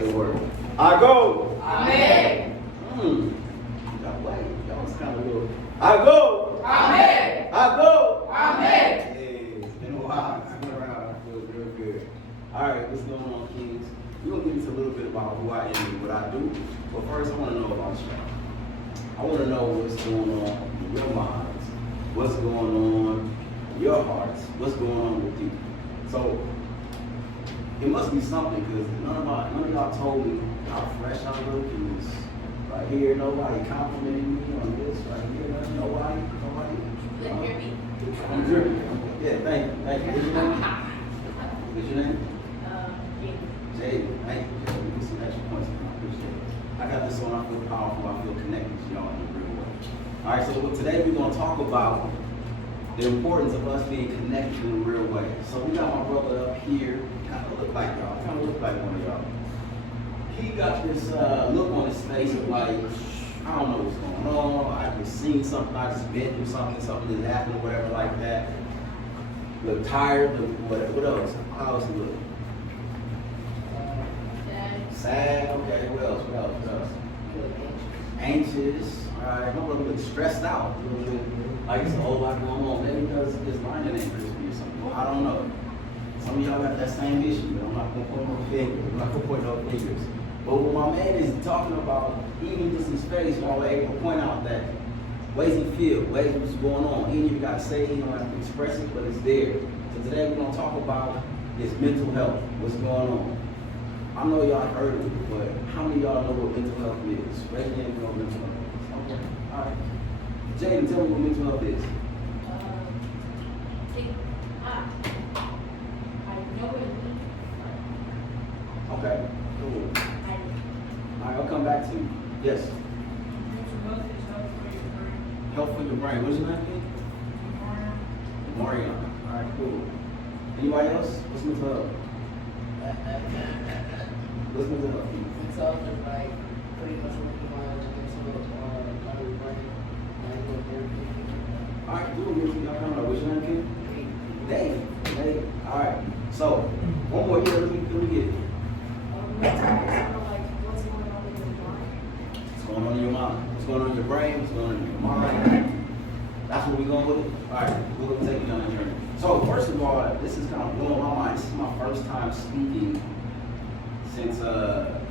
say a word. I go. Amen. That was kind of little. I go. Amen. I go. Amen. Hey, it's been a while. It's been around. I feel real good. All right, what's going on, kids? We're going to get into a little bit about who I am and what I do. But first, I want to know about you. I want to know what's going on in your minds, what's going on in your hearts, what's going on with you. So, it must be something because none of y'all told me how fresh I look. And right here, nobody complimented me on this. Right here, nobody. I'm dripping. Yeah, thank you. What's your name? What's your name? Jay. Thank you. Give me some extra points. I appreciate it. I got this one. I feel powerful. I feel connected to y'all in a real way. All right, so today we're going to talk about the importance of us being connected in a real way. So we got my brother up here. Kind of look like y'all. Kind of look like one of y'all. He got this look on his face of like, I don't know what's going on. I just seen something. I just been through something that happened, whatever like that. Look tired. What else? How else he look? Sad. Okay. What else? Anxious. All right. My brother looks stressed out. A little bit. Like it's a whole lot going on. Maybe because his mind ain't crispy or something. Well, I don't know. Some of y'all have that same issue, but I'm not going to point no fingers. I'm not going to point no fingers. But what my man is talking about, even just in space, y'all are able to point out that ways he feel, ways what's going on. Even if you got to say it, you don't have to express it, but it's there. So today we're going to talk about his mental health, what's going on. I know y'all heard of it, but how many of y'all know what mental health is? Raise your hand if you know what mental health is. Okay, all right. Jaden, tell me what mental health is. Okay, cool. All right, I'll come back to you. Yes. Health for your brain. What's your name again? Marion. All right, cool. Anybody else? What's mental health? What's mental health? It's all just like pretty much working on mental brain. All right, cool. What's your name again? Dave. All right. So, one more year. Let me get it. What's going on in your mind? What's going on in your brain? What's going on in your mind? That's what we're going with it? All right, we're going to take you on that journey. So, first of all, this is kind of blowing my mind. This is my first time speaking since, the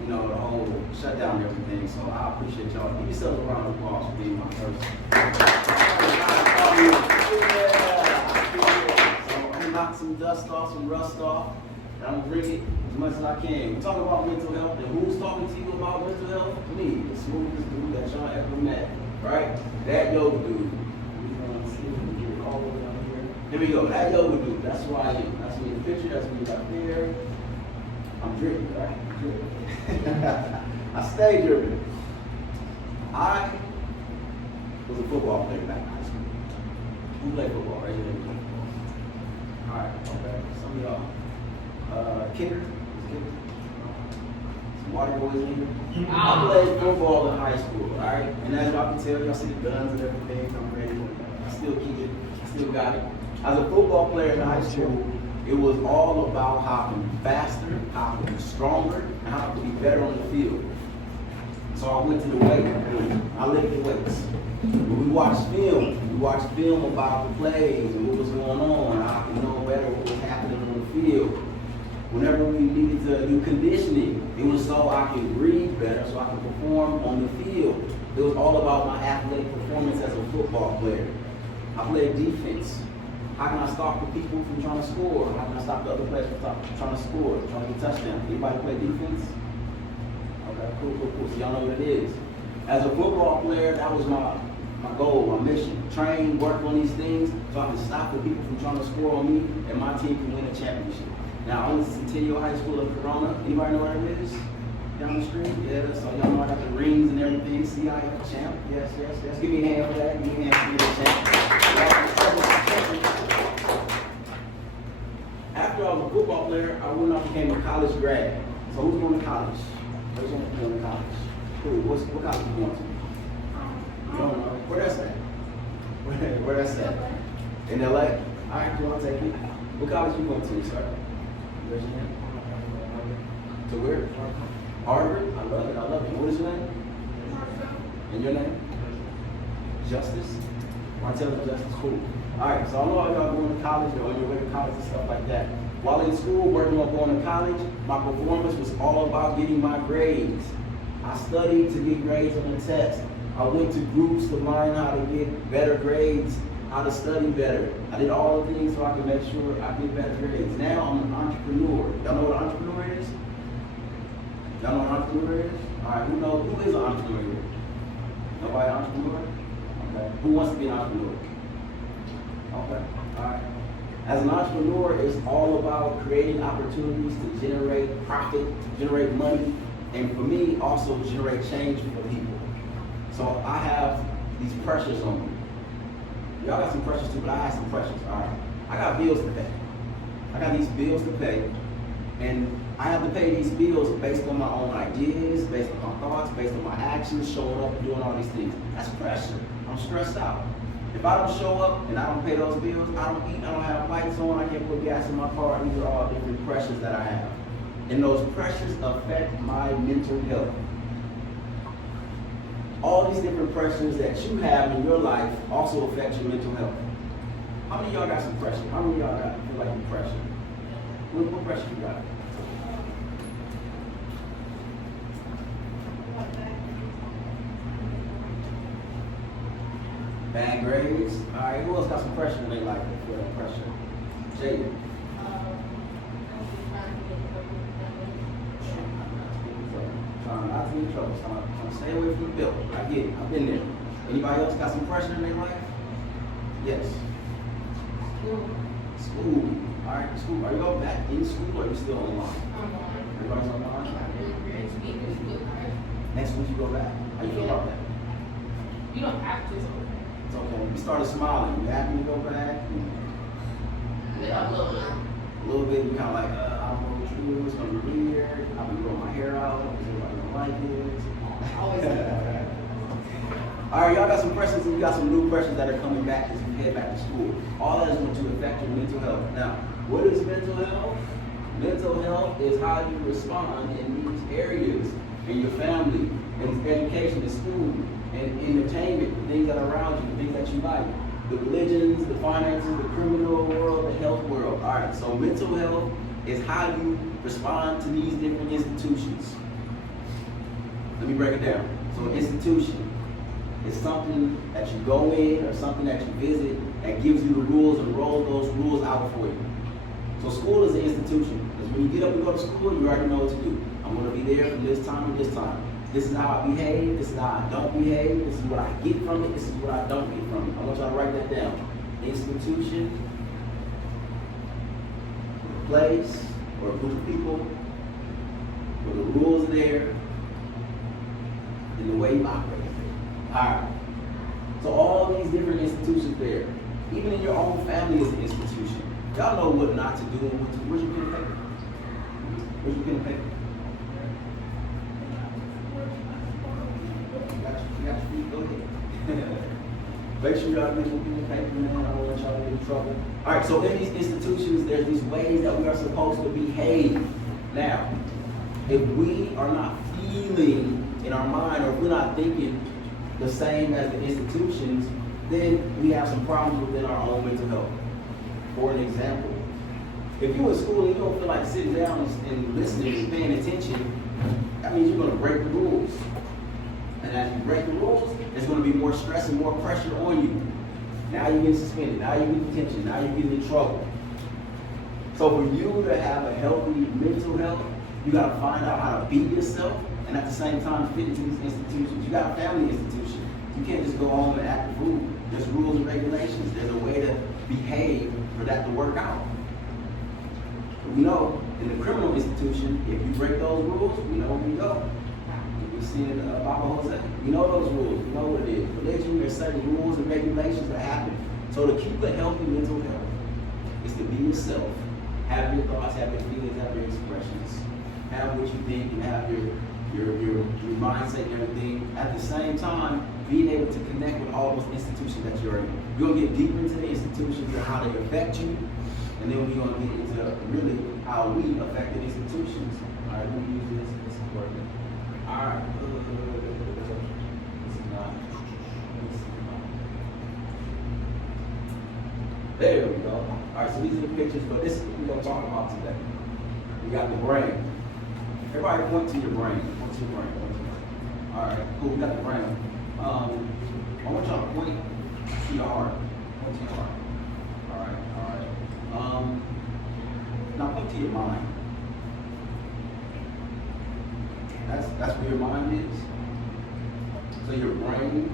whole shutdown and everything. So, I appreciate y'all. Give yourselves a round of applause for being my first. So, I'm going to knock some dust off, some rust off, and I'm going to bring it as much as I can. We talk about mental health, and who's talking to you about mental health? Me, the smoothest dude that y'all ever met, right? That yoga dude. Here we go, that yoga dude, that's who I am. That's me in the picture, that's me right there. I'm dripping, right? I'm dripping. I stay dripping. I was a football player back in high school. Who played football, right? Alright, okay. Some of y'all. Kicker. Some water boys in here. I played football in high school, alright? And as y'all can tell, y'all see the guns and everything. I'm ready. I still keep it. I still got it. As a football player in high school, it was all about how to be faster, how to be stronger, and how to be better on the field. So I went to the weight room. I lifted weights. We watched film about the plays and what was going on, how to know better what was happening on the field. Whenever we needed to do conditioning, it was so I could breathe better, so I could perform on the field. It was all about my athletic performance as a football player. I played defense. How can I stop the people from trying to score? How can I stop the other players from trying to score, trying to get touchdowns? Anybody play defense? Okay, cool. So y'all know what it is. As a football player, that was my goal, my mission. Train, work on these things so I can stop the people from trying to score on me and my team can win a championship. Now, I went to Centennial High School in Corona. Anybody know where it is? Down the street? Yeah, so y'all know I got the rings and everything. See, I am a champ. Yes. Give me a hand for that. Give me a hand for being a champ. After I was a football player, I went off and became a college grad. So who's going to college? Who's going to college? Cool. What college are you going to? You don't know. Where that's at? Where that's at? In LA? All right, cool. I'll take it. What college you going to, sir? To where? Harvard? I love it, I love it. What is your name? And your name? Justice? Martell Justice, cool. Alright, so I know all y'all going to college or on your way to college and stuff like that. While in school, working on going to college, my performance was all about getting my grades. I studied to get grades on the test. I went to groups to learn how to get better grades, how to study better. I did all the things so I could make sure I get better grades. Now I'm an entrepreneur. Y'all know what an entrepreneur is? Y'all know what an entrepreneur is? Alright, who is an entrepreneur here? Nobody an entrepreneur? Okay. Who wants to be an entrepreneur? Okay, alright. As an entrepreneur, it's all about creating opportunities to generate profit, generate money, and for me, also generate change for people. So I have these pressures on me. Y'all got some pressures too, but I have some pressures, alright. I got bills to pay. I got these bills to pay, and I have to pay these bills based on my own ideas, based on my thoughts, based on my actions, showing up and doing all these things. That's pressure. I'm stressed out. If I don't show up and I don't pay those bills, I don't eat, I don't have lights on, I can't put gas in my car. These are all different pressures that I have. And those pressures affect my mental health. All these different pressures that you have in your life also affect your mental health. How many of y'all got some pressure? How many of y'all feel like you're pressure? What pressure you got? Bad grades. All right, who else got some pressure in their life? Feel that pressure. Jaden. Trying not to get in trouble. Trying to stay away from the building. I get it. I've been there. Anybody else got some pressure in their life? Yes. School. All right, school. Are you all back in school or are you still online? Everybody's online? Next week you go back. How you feel about that? You don't have to. It's okay. You started smiling. You happy to go back? Yeah, a little bit. A little bit. You kind of like, I don't know what you do. It's going to be weird. I'm going to grow my hair out. Is everybody going to like this? Always. All right, y'all got some pressures and you got some new pressures that are coming back as you head back to school. All that is going to affect your mental health. Now, what is mental health? Mental health is how you respond in these areas in your family, in education, in school, and entertainment, the things that are around you, the things that you like, the religions, the finances, the criminal world, the health world. All right, so mental health is how you respond to these different institutions. Let me break it down. So an institution is something that you go in or something that you visit that gives you the rules and rolls those rules out for you. So school is an institution, because when you get up and go to school, you already know what to do. I'm going to be there from this time to this time. This is how I behave, this is how I don't behave, this is what I get from it, this is what I don't get from it. I want y'all to write that down. Institution, a place, or a group of people, where the rules are there, and the way you operate. Alright. So all these different institutions there, even in your own family is an institution. Y'all know what not to do and what to do. Where's your pen and paper? Where's your pen and paper? You got your feet, go ahead. Make sure y'all get your pen and paper, man. I don't want y'all to get in trouble. Alright, so in these institutions, there's these ways that we are supposed to behave. Now, if we are not feeling in our mind, or if we're not thinking the same as the institutions, then we have some problems within our own mental health. For an example, if you're in school and you don't feel like sitting down and listening and paying attention, that means you're going to break the rules. And as you break the rules, there's going to be more stress and more pressure on you. Now you're getting suspended, now you're getting detention, now you're getting in trouble. So for you to have a healthy mental health, you got to find out how to be yourself and at the same time fit into these institutions. You got a family institution. You can't just go home and act the fool. There's rules and regulations. There's a way to behave for that to work out. We know in the criminal institution, if you break those rules, we know where we go. We see in Baba Jose. We know those rules. We know what it is. Religion, there's certain rules and regulations that happen. So to keep a healthy mental health is to be yourself. Have your thoughts, have your feelings, have your expressions. Have what you think and have your mindset and everything. At the same time, being able to connect with all those institutions that you're in. We're going to get deeper into the institutions and how they affect you. And then we're going to get into really how we affect the institutions. All right, let me use this. This is working. There we go. All right, so these are the pictures, but this is what we're going to talk about today. We got the brain. Everybody point to your brain. Point to your brain. Point to your brain. All right, cool. We got the brain. I want y'all to point to your heart. Point to your heart. All right, all right. Now point to your mind. That's where your mind is. So your brain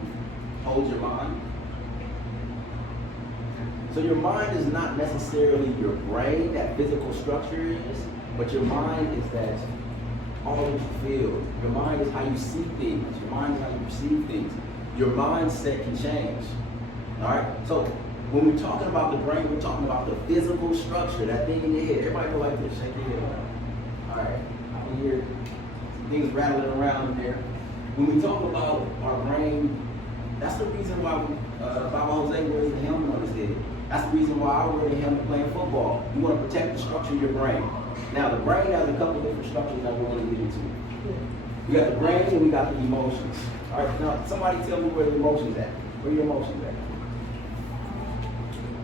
holds your mind. So your mind is not necessarily your brain, that physical structure is, but your mind is that all that you feel. Your mind is how you see things. Your mind is how you perceive things. Your mindset can change. All right? So when we're talking about the brain, we're talking about the physical structure, that thing in your head. Everybody go like this, shake your head. All right? I can hear things rattling around in there. When we talk about our brain, that's the reason why Baba Jose wears the helmet on his head. That's the reason why I wear the helmet playing football. You want to protect the structure of your brain. Now, the brain has a couple different structures that we're going to get into. We got the brain and we got the emotions. All right, now somebody tell me where the emotions at. Where your emotions at?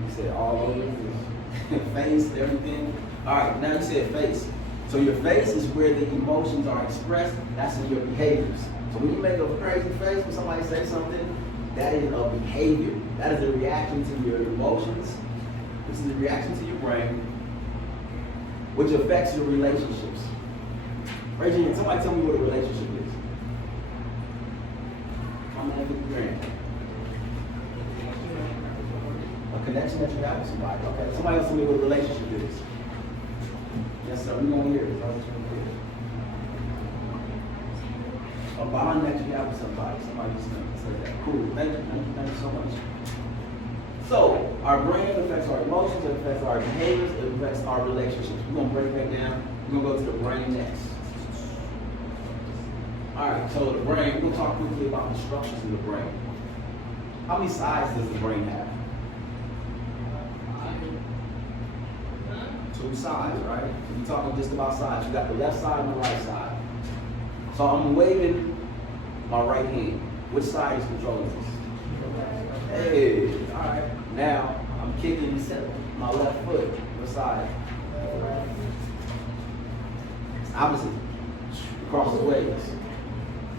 You said all over, face, everything. All right, now you said face. So your face is where the emotions are expressed. That's in your behaviors. So when you make a crazy face when somebody says something, that is a behavior. That is a reaction to your emotions. This is a reaction to your brain, which affects your relationships. Reggie, somebody tell me what a relationship is. I'm gonna give you grand. A connection that you have with somebody. Okay. Somebody else tell me what a relationship is. Yes, sir. We gonna hear it. A bond that you have with somebody. Somebody just say that. Cool. Thank you so much. So, our brain affects our emotions, it affects our behaviors, it affects our relationships. We're gonna break that down. We're gonna go to the brain next. Alright, so the brain, we'll talk quickly about the structures in the brain. How many sides does the brain have? 2 sides, right? We're talking just about sides. You got the left side and the right side. So I'm waving my right hand. Which side is controlling this? Hey, all right. Now I'm kicking my left foot. What side? It's opposite. Across the ways.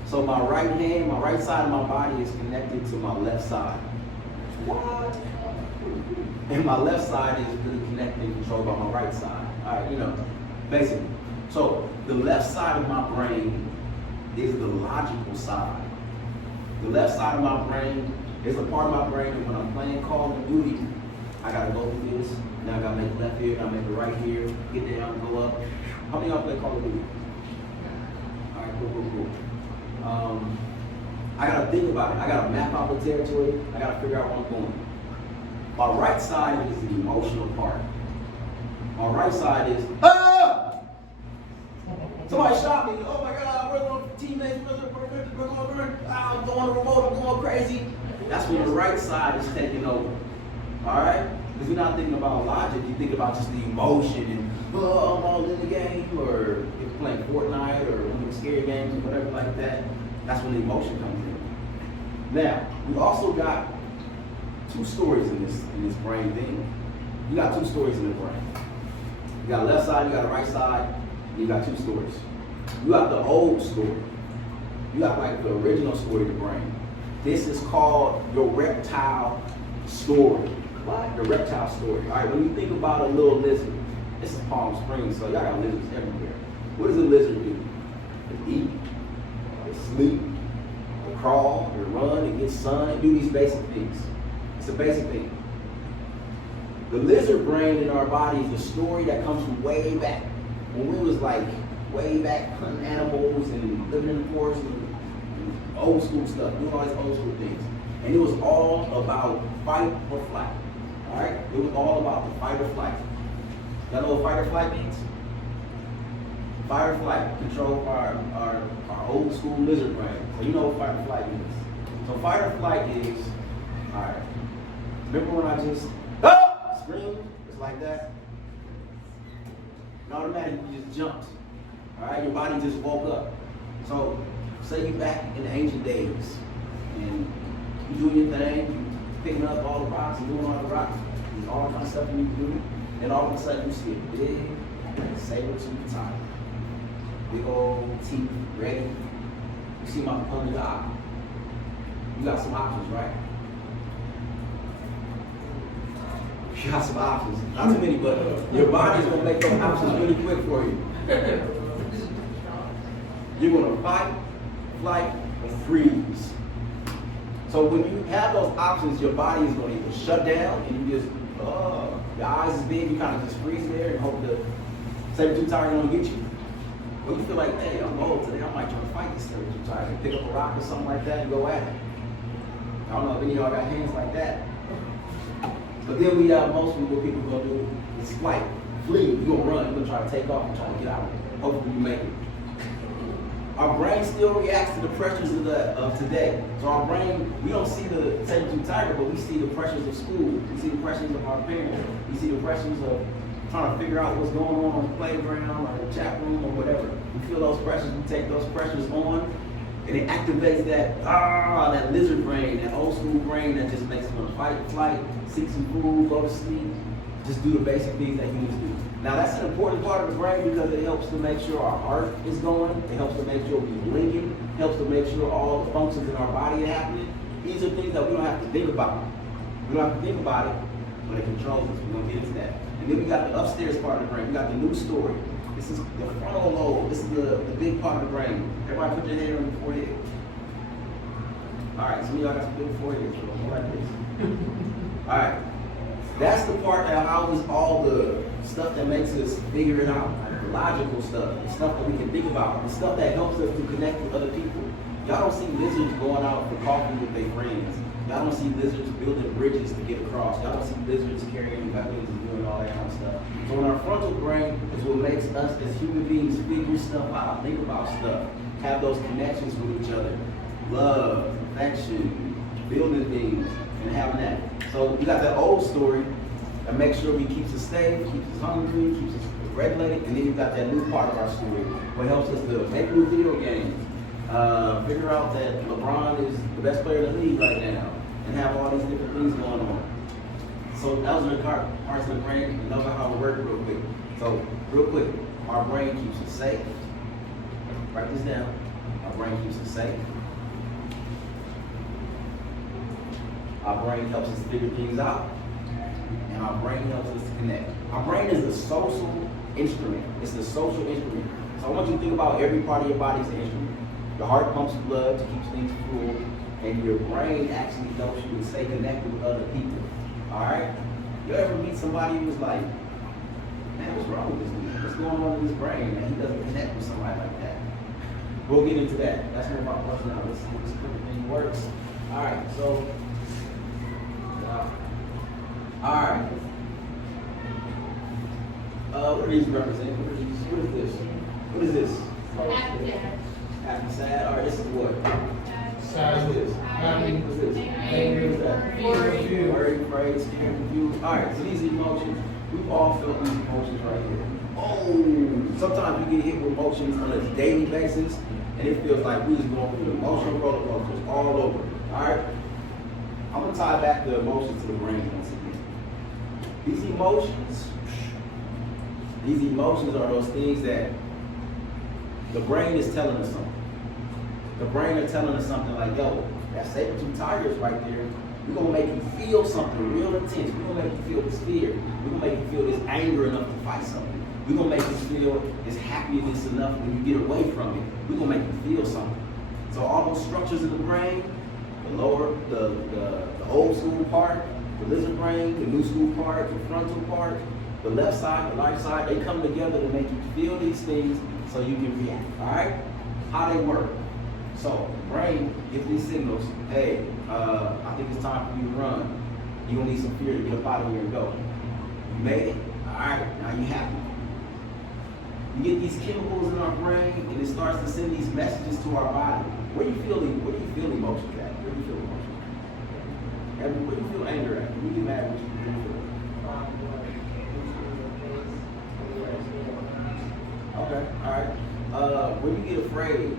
So my right hand, my right side of my body is connected to my left side. What? And my left side is really connected and controlled by my right side. All right, basically. So the left side of my brain is the logical side. The left side of my brain is a part of my brain that when I'm playing Call of Duty, I gotta go through this. Now I gotta make left here, gotta make it right here, get down, go up. How many of y'all play Call of Duty? All right, cool. I gotta think about it. I gotta map out the territory. I gotta figure out where I'm going. My right side is the emotional part. My right side is, somebody shot me. Oh my God, we're going teammates, we're going to I'm throwing the remote, I'm going crazy. That's when the right side is taking over. All right? Because you're not thinking about logic, you think about just the emotion and, I'm all in the game, or if you're playing Fortnite or one of the scary games or whatever like that. That's when the emotion comes in. Now, we also got 2 stories in this brain thing. You got 2 stories in the brain. You got a left side, you got a right side, and you got 2 stories. You got the old story. You got like the original story of the brain. This is called your reptile story. What? The reptile story. All right, when you think about a little lizard, this is Palm Springs, so y'all got lizards everywhere. What does a lizard do? It eat, it sleep, it crawl, it run, it gets sun, it do these basic things. It's a basic thing. The lizard brain in our body is a story that comes from way back. When we was like way back hunting animals and living in the forest and old school stuff, doing all these old school things. And it was all about fight or flight. Alright? It was all about the fight or flight. Y'all know what fight or flight means? Fight or flight control our old school lizard brain. So you know what fight or flight means. So fight or flight is, alright. Remember when I just screamed? It's like that. And automatically you just jumped. Alright, your body just woke up. So say you're back in the ancient days and you doing your thing, you picking up all the rocks and doing all the rocks. And all kind of stuff you need to do. And all of a sudden you see a big saber-tooth tiger. Big old teeth, ready. You see my under the eye. You got some options, right? You got some options. Not too many, but your body's gonna make those options really quick for you. You're gonna fight, flight, or freeze. So when you have those options, your body is gonna either shut down and you just, your eyes is big, you kind of just freeze there and hope the saber-tooth tiger don't get you. Or you feel like, hey, I'm old today, I might try to fight this saber-tooth tiger, pick up a rock or something like that and go at it. I don't know if any of y'all got hands like that. But then we have mostly what people gonna do is flight, flee, you gonna run, you're gonna try to take off and try to get out of it. Hopefully you make it. Our brain still reacts to the pressures of today. So our brain, we don't see the saber-tooth tiger, but we see the pressures of school. We see the pressures of our parents. We see the pressures of trying to figure out what's going on the playground or the chat room or whatever. We feel those pressures, we take those pressures on, and it activates that lizard brain, that old school brain that just makes us want to fight, flight, seek some food, go to sleep, just do the basic things that humans do. Now that's an important part of the brain because it helps to make sure our heart is going, it helps to make sure we're blinking, helps to make sure all the functions in our body are happening. These are things that we don't have to think about. We don't have to think about it, but it controls us. We're gonna get into that. And then we got the upstairs part of the brain. We got the new story. This is the frontal lobe. This is the big part of the brain. Everybody put your hand on your forehead. All right, some of y'all got some big foreheads, so go like this. All right, that's the part that allows all the stuff that makes us figure it out, like the logical stuff, the stuff that we can think about, the stuff that helps us to connect with other people. Y'all don't see lizards going out for coffee with their friends. Y'all don't see lizards building bridges to get across. Y'all don't see lizards carrying weapons and doing all that kind of stuff. So in our frontal brain is what makes us as human beings figure stuff out, think about stuff, have those connections with each other, love, affection, building things, and having that. So we got that old story that makes sure we keeps us safe, keeps us hungry, keeps us regulated, and then you got that new part of our story what helps us to make new video games, figure out that LeBron is the best player in the league right now, and have all these different things going on. So that was the parts of the brain, and know how it works real quick. So real quick, our brain keeps us safe. Write this down. Our brain keeps us safe. Our brain helps us figure things out. And our brain helps us to connect. Our brain is a social instrument. It's a social instrument. So I want you to think about every part of your body as an instrument. Your heart pumps blood to keep things full, and your brain actually helps you to stay connected with other people. All right? You ever meet somebody who's like, man, what's wrong with this dude? What's going on in his brain? And he doesn't connect with somebody like that. We'll get into that. That's more about personality. Let's see how this thing works. All right, so. All right. What do these represent? What is this? What is this? Happy. Happy, sad. All right, this is what? Sad. What is this? Happy. What's this? Angry. What is that? Worried. Worried, afraid, scared, confused. All right, so these emotions, we've all felt these emotions right here. Oh, sometimes we get hit with emotions on a daily basis, and it feels like we're just going through the emotional roller coasters all over. All right? I'm going to tie back the emotions to the brain once again. These emotions are those things that the brain is telling us something. The brain is telling us something like, yo, that saber-tooth tiger is right there. We're going to make you feel something real intense. We're going to make you feel this fear. We're going to make you feel this anger enough to fight something. We're going to make you feel this happiness enough when you get away from it. We're going to make you feel something. So all those structures of the brain, the lower, the old school part, the lizard brain, the new school part, the frontal part, the left side, the right side, they come together to make you feel these things so you can react, all right? How they work. So the brain gives these signals, hey, I think it's time for you to run. You're gonna need some fear to get up out of here and go. You made it, all right, now you happy. You get these chemicals in our brain and it starts to send these messages to our body. Where do you feel emotions at? Where do you feel emotions? Where do you feel anger at? When you get mad, where do you feel? Okay, all right. When you get afraid,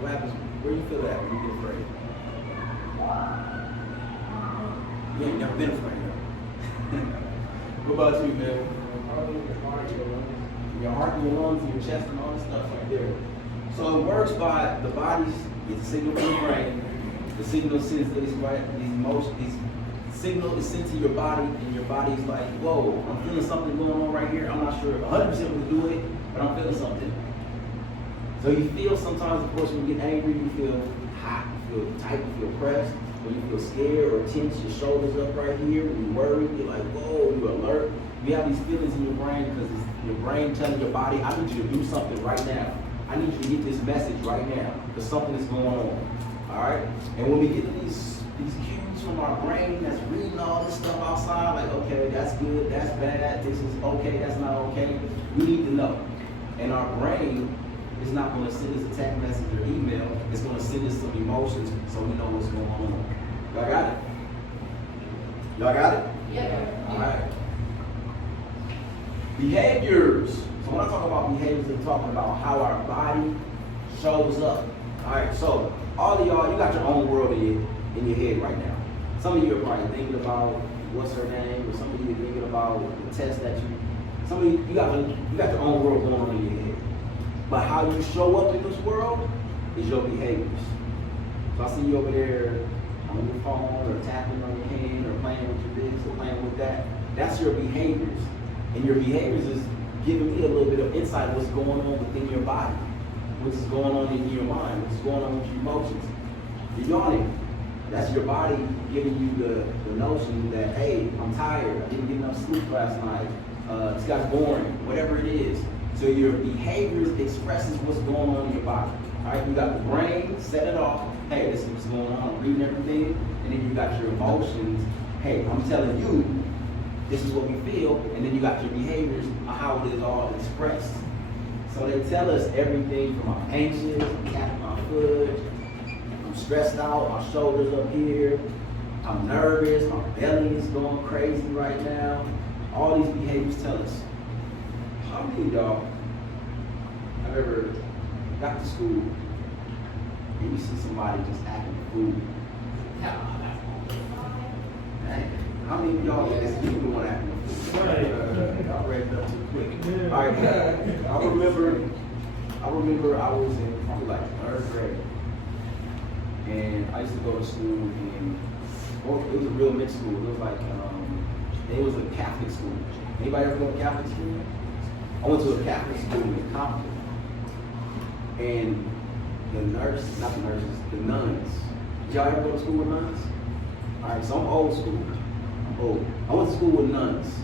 what happens? Where do you feel that when you get afraid? You ain't never been afraid, though. What about you, man? Probably your heart, your lungs. Your heart, your lungs, your chest, and all this stuff right there. So it works by the body's gets a signal from the brain. The signal sends these emotions, these signal is sent to your body, and your body's like, whoa, I'm feeling something going on right here. I'm not sure 100% what to do with it, but I'm feeling something. So you feel sometimes, of course, when you get angry, you feel hot, you feel tight, you feel pressed. When you feel scared or tense, your shoulders up right here. When you're worried, you're like, whoa, you're alert. You have these feelings in your brain because it's your brain telling your body, I need you to do something right now. I need you to get this message right now because something is going on. All right? And when we get these cues from our brain that's reading all this stuff outside, like, okay, that's good, that's bad, this is okay, that's not okay, we need to know. And our brain is not going to send us a text message or email. It's going to send us some emotions so we know what's going on. Y'all got it? Y'all got it? Yeah. All right. Behaviors. So when I talk about behaviors, I'm talking about how our body shows up. All right. So all of y'all, you got your own world in your head right now. Some of you are probably thinking about what's her name, or some of you are thinking about the test that you. Some of you got your own world going on in your head. But how you show up in this world is your behaviors. So I see you over there on your phone or tapping on your hand or playing with your this or playing with that. That's your behaviors. And your behaviors is giving me a little bit of insight of what's going on within your body, what's going on in your mind, what's going on with your emotions. You're yawning. That's your body giving you the notion that, hey, I'm tired, I didn't get enough sleep last night, this guy's boring, whatever it is. So your behaviors expresses what's going on in your body. All right, you got the brain, set it off. Hey, this is what's going on. I'm reading everything. And then you got your emotions. Hey, I'm telling you, this is what we feel. And then you got your behaviors on how it is all expressed. So they tell us everything from I'm anxious, I'm tapping my foot, I'm stressed out, my shoulders up here, I'm nervous, my belly is going crazy right now. All these behaviors tell us. How many of y'all have ever got to school and you see somebody just acting a fool? Dang. How many of y'all is you the one acting a fool? I read it up too quick. All right. I remember I was in probably like 3rd grade, and I used to go to school it was a real mixed school. It was like it was a Catholic school. Anybody ever go to Catholic school? I went to a Catholic school in Compton, and the nuns. Did y'all ever go to school with nuns? All right, so I'm old school. I'm old. I went to school with nuns,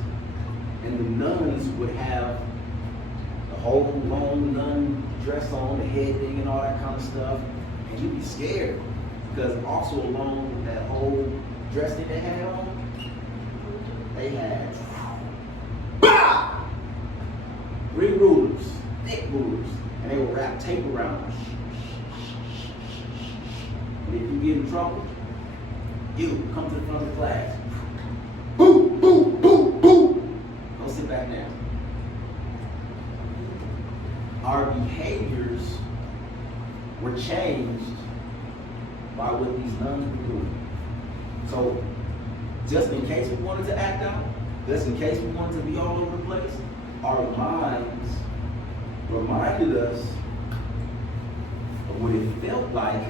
and the nuns would have the whole long nun dress on, the head thing and all that kind of stuff, and you'd be scared because also along with that whole dress that they had on, they had 3 rulers, thick rulers, and they would wrap tape around them. And if you get in trouble, you come to the front of the class. Boo, boo, boo, boo. Go sit back down. Our behaviors were changed by what these nuns were doing. So, just in case we wanted to act out, just in case we wanted to be all over the place, our minds reminded us of what it felt like,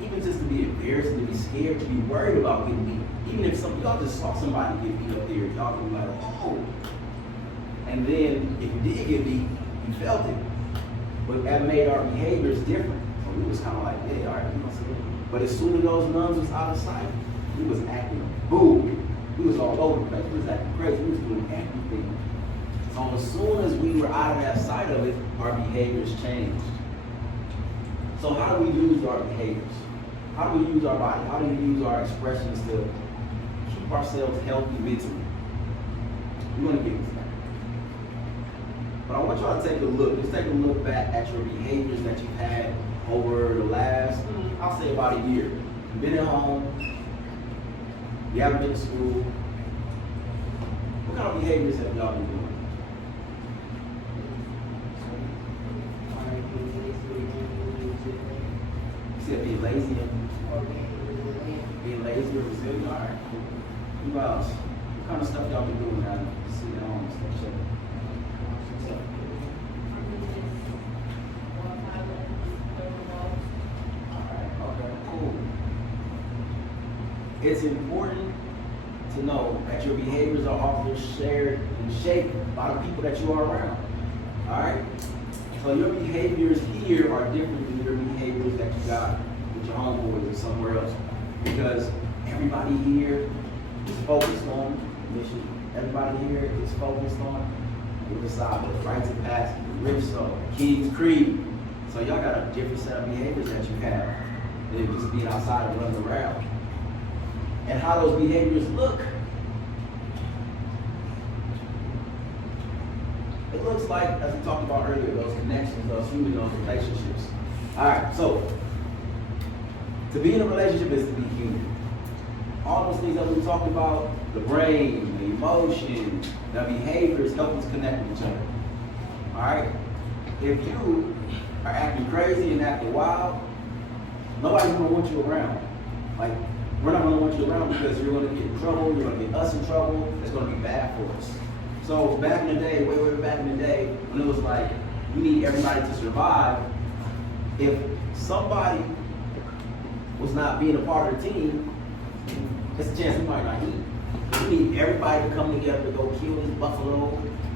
even just to be embarrassed, to be scared, to be worried about getting beat. Even if y'all just saw somebody get beat up there, y'all would be like, oh. And then if you did get beat, you felt it. But that made our behaviors different. So we was kind of like, yeah, all right, we must have. But as soon as those nuns was out of sight, we was acting boom. We was all over the place. We was acting crazy. We was doing everything. So as soon as we were out of that sight of it, our behaviors changed. So how do we use our behaviors? How do we use our body? How do we use our expressions to keep ourselves healthy mentally? We're going to get into that. But I want y'all to take a look. Just take a look back at your behaviors that you've had over the last, I'll say about a year. You've been at home. You haven't been to school. What kind of behaviors have y'all been doing? You said being lazy or resilient. All right. Who else? kind of stuff y'all been doing now? See that on stuff. Check. Okay, cool. It's important to know that your behaviors are often shared and shaped by the people that you are around. Alright? So your behaviors here are different than your behaviors that you got with your homeboys or somewhere else. Because everybody here is focused on mission. Everybody here is focused on the Sabbath, rites of passage, Ripso, King's Creed. So y'all got a different set of behaviors that you have than just being outside and running around. And how those behaviors look. It looks like, as we talked about earlier, those connections, those relationships. All right, so to be in a relationship is to be human. All those things that we talked about, the brain, the emotions, the behaviors help us connect with each other. All right? If you are acting crazy and acting wild, nobody's gonna want you around. Like, we're not gonna want you around because you're gonna get in trouble, you're gonna get us in trouble, it's gonna be bad for us. So back in the day, way back in the day, when it was like, you need everybody to survive, if somebody was not being a part of the team, there's a chance we might not eat. We need everybody to come together to go kill this buffalo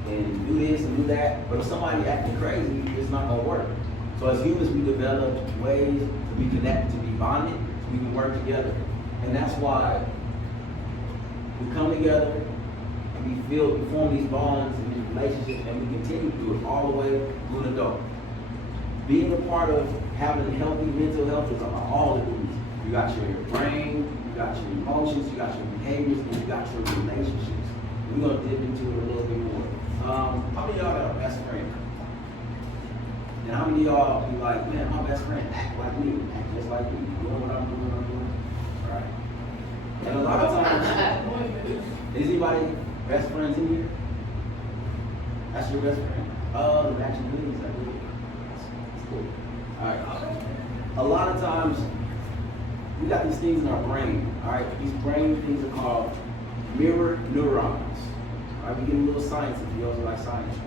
and do this and do that. But if somebody acting crazy, it's not gonna work. So as humans, we developed ways to be connected, to be bonded, so we can work together. And that's why we come together and we form these bonds and these relationships, and we continue to do it all the way through an adult. Being a part of having healthy mental health is on all of these. You got your brain, you got your emotions, you got your behaviors, and you got your relationships. We're gonna dip into it a little bit more. How many of y'all got a best friend? And how many of y'all be like, man, my best friend act like me, act just like me, doing what I'm doing, All right. And a lot of times, is anybody best friends in here? That's your best friend? The matching wings, I do. That's cool. All right. A lot of times, we got these things in our brain, all right? These brain things are called mirror neurons. All right, we get a little science if you also like science.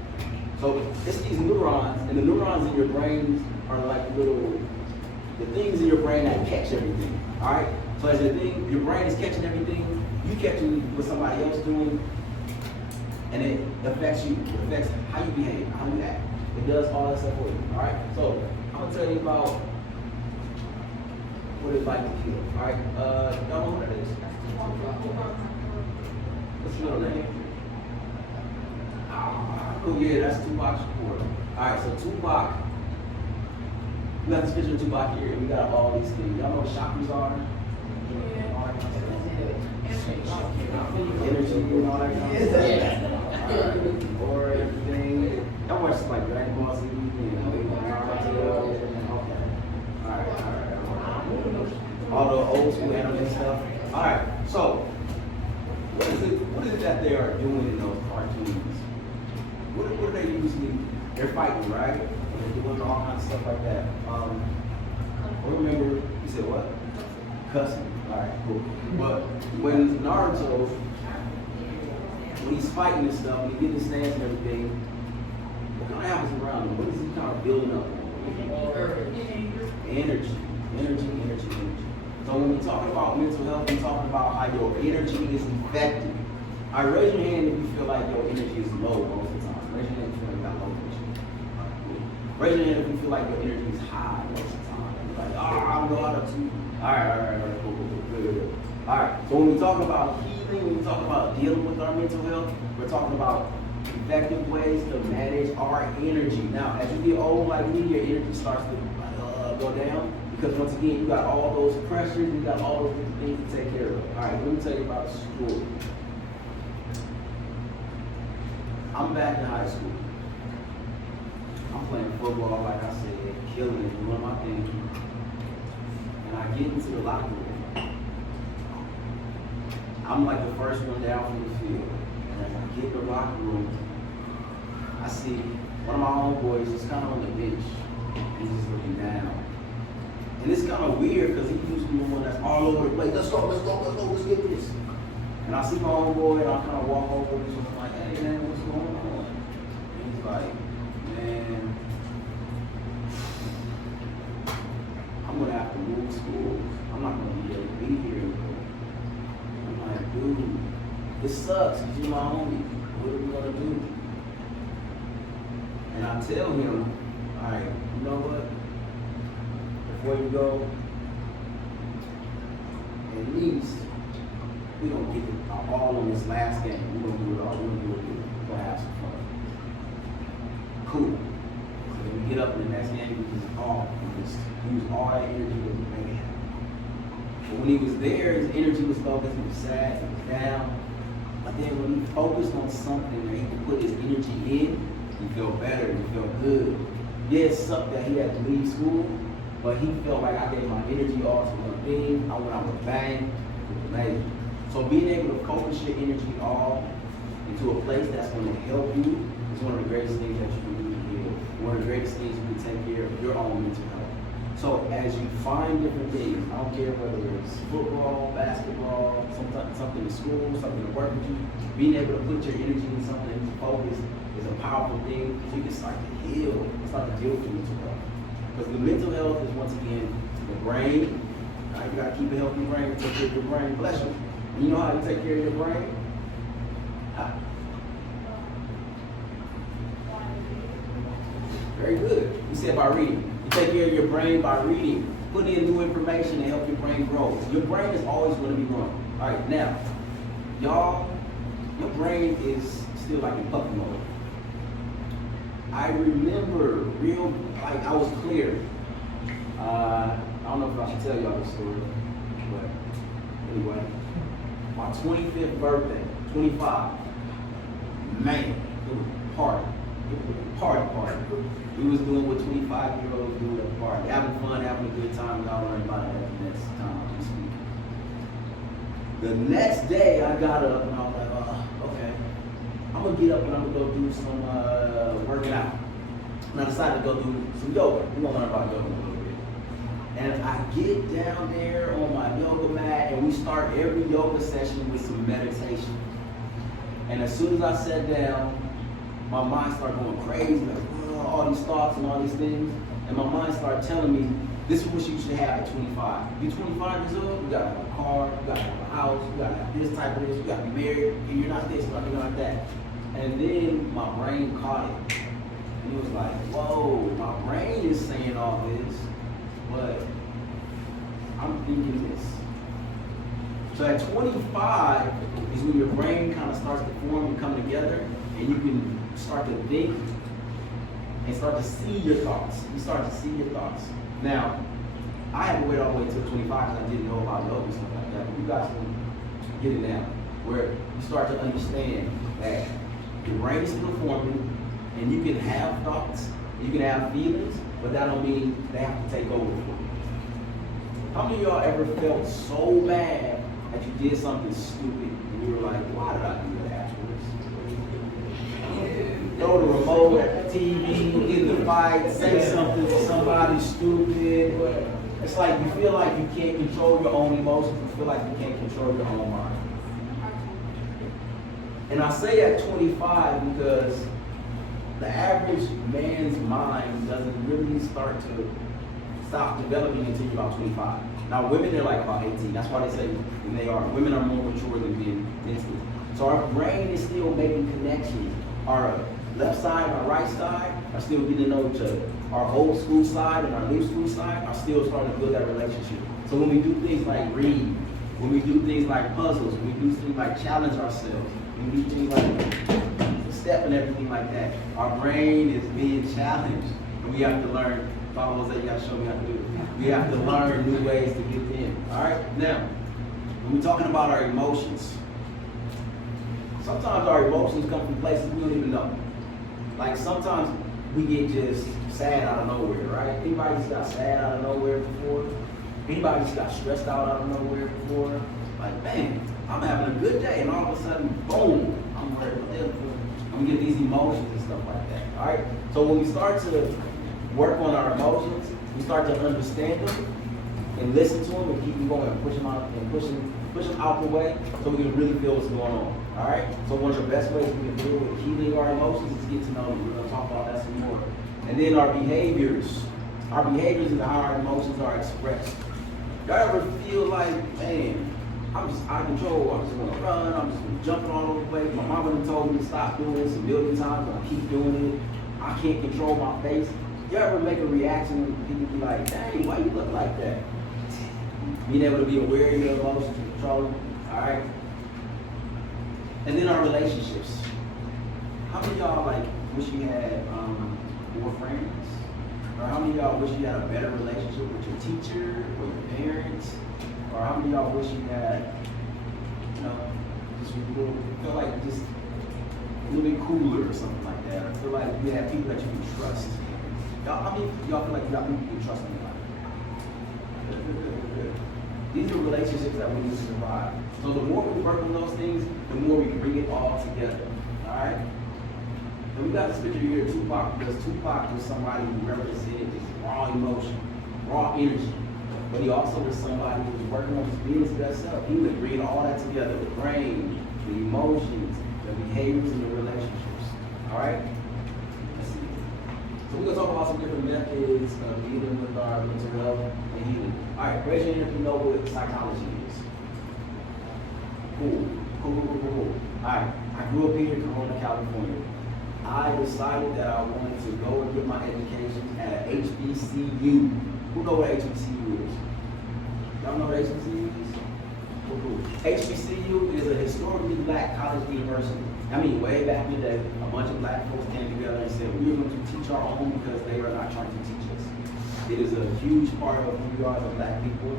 So it's these neurons, and the neurons in your brain are like the things in your brain that catch everything, all right? So as your brain is catching everything, you catching what somebody else doing, and it affects you. It affects how you behave, how you act. It does all that stuff for you, all right? So I'm gonna tell you about what it's like to kill, all right? Y'all know what that is? What's your middle name? Oh yeah, that's Tupac Shakur. All right, so Tupac, we got this picture of Tupac here, and we got all these things. Y'all know what chakras are? Energy and all that kind of stuff. Yeah. Or everything. Y'all watch like Dragon Ball Z and Naruto. Okay. All right. All the old school anime stuff. All right, so what is it that they are doing in those cartoons? What are they usually? They're fighting, right? They're doing all kinds of stuff like that. Remember, you said what? Cussing. All right, cool. But when Naruto, when he's fighting and stuff, when he gets his stance and everything, what kind of happens around him? What is he kind of building up? Energy. So when we talk about mental health, we talk about how your energy is effective. All right, raise your hand if you feel like your energy is low most of the time. Raise your hand if you feel like you got low energy. Raise your hand if you feel like your energy is high most of the time. You're like, I don't know how to do. All right, cool, good. All right, so when we talk about healing, when we talk about dealing with our mental health, we're talking about effective ways to manage our energy. Now, as you get old like me, your energy starts to go down because once again, you got all those pressures, you got all those different things to take care of. All right, let me tell you about school. I'm back in high school. I'm playing football, like I said, killing it, doing my thing. And I get into the locker room. I'm like the first one down from the field. And as I get in the locker room, I see one of my homeboys just kind of on the bench. He's just looking down. And it's kind of weird because he used to be the one that's all over the place. Let's go, let's get this. And I see my homeboy, and I kind of walk over to him like, hey man, what's going on? And he's like, man, I'm gonna have to move schools. I'm not gonna be able to be here anymore. I'm like, dude, this sucks. You're my homie. What are we gonna do? And I tell him, all right, you know what? Before you go, at least we don't get it all on this last game. We're gonna do it all. We're gonna do it. We're gonna have some fun. Cool. So when we get up in the next game, we just use all that energy that we make it happen. But when he was there, his energy was low because he was sad, he was down. But then when he focused on something where he could put his energy in, he felt better, he felt good. Yeah, it sucked that he had to leave school, but he felt like I gave my energy all to one thing. I went out with a bang. It was amazing. So being able to focus your energy all into a place that's going to help you is one of the greatest things that you can do to heal. One of the greatest things you can take care of your own mental health. So as you find different things, I don't care whether it's football, basketball, something in school, something to work with you, being able to put your energy in something to focus is a powerful thing because you can start to heal, start to deal with your mental health. Because the mental health is once again the brain. You got to keep a healthy brain, take care of your brain. Bless you. You know how to take care of your brain? How? Very good. You said by reading. You take care of your brain by reading. Put in new information to help your brain grow. Your brain is always going to be growing. All right, now, y'all, your brain is still like in puppy mode. I remember I was clear. I don't know if I should tell y'all this story, but anyway. My 25th birthday, 25. Man, it was a party. It was a party. We was doing what 25-year-olds do at a party. Having fun, having a good time, and I'll learn about it at the next time I speak. The next day, I got up and I was like, okay. I'm going to get up and I'm going to go do some working out. And I decided to go do some yoga. We're going to learn about yoga a little bit. And I get down there on my yoga mat and we start every yoga session with some meditation. And as soon as I sat down, my mind started going crazy, like all these thoughts and all these things. And my mind started telling me, this is what you should have at 25. You're 25 years old, you gotta have a car, you gotta have a house, you gotta have this type of this, you gotta be married, and you're not this, you're not that. And then my brain caught it. And it was like, whoa, my brain is saying all this, but I'm thinking this. So at 25 is when your brain kind of starts to form and come together, and you can start to think and start to see your thoughts. You start to see your thoughts. Now, I had to wait all the way until 25 because I didn't know about yoga and stuff like that, but you guys can get it now, where you start to understand that your brain is still forming, and you can have thoughts, you can have feelings, but that don't mean they have to take over for you. How many of y'all ever felt so bad that you did something stupid and you were like, why did I do that afterwards? Throw the remote at the TV, get in the fight, say something to somebody stupid. It's like you feel like you can't control your own emotions, you feel like you can't control your own mind. And I say at 25 because the average man's mind doesn't really stop developing until you're about 25. Now women, they're like about 18. That's why they say when they are. Women are more mature than men mentally. So our brain is still making connections. Our left side and our right side are still getting to know each other. Our old school side and our new school side are still starting to build that relationship. So when we do things like read, when we do things like puzzles, when we do things like challenge ourselves, when we do things like step and everything like that, our brain is being challenged. And we have to learn. Follow that you got to show me how to do it. We have to learn new ways to get in. All right? Now, when we're talking about our emotions, sometimes our emotions come from places we don't even know. Like sometimes we get just sad out of nowhere, right? Anybody just got sad out of nowhere before? Anybody just got stressed out of nowhere before? Like, man, I'm having a good day, and all of a sudden, boom, I'm gonna get these emotions and stuff like that. All right? So when we start to work on our emotions, we start to understand them, and listen to them and keep them going and push them out and push them out the way so we can really feel what's going on. All right. So one of the best ways we can deal with healing our emotions is to get to know them. We're gonna talk about that some more. And then our behaviors. Our behaviors and how our emotions are expressed. Y'all ever feel like, man, I'm just out of control, I'm just gonna run, I'm just gonna jump all over the place. My mama done told me to stop doing this a million times, but I keep doing it. I can't control my face. You ever make a reaction when people be like, dang, why you look like that? Being able to be aware of your emotions and control them, all right? And then our relationships. How many of y'all like wish you had more friends? Or how many of y'all wish you had a better relationship with your teacher or your parents? Or how many of y'all wish you had, you know, just feel like just a little bit cooler or something like that? Or feel like you have people that you can trust? Y'all, how many of y'all feel like you got people you can trust in your life? Good. These are relationships that we need to survive. So the more we work on those things, the more we can bring it all together. All right? And we got this picture here of Tupac because Tupac was somebody who represented this raw emotion, raw energy. But he also was somebody who was working on his business best self. He would bring all that together, the brain, the emotions, the behaviors, and the relationships. All right? Let's see. So we're going to talk about some different methods of dealing with our mental health and healing. All right, raise your hand if you know what psychology is. Cool. All right, I grew up here in Corona, California. I decided that I wanted to go and get my education at HBCU. Who know what HBCU is? Y'all know what HBCU is? Cool. HBCU is a historically black college university. I mean, way back in the day, a bunch of black folks came together and said, we're going to teach our own because they are not trying to teach us. It is a huge part of who we are as black people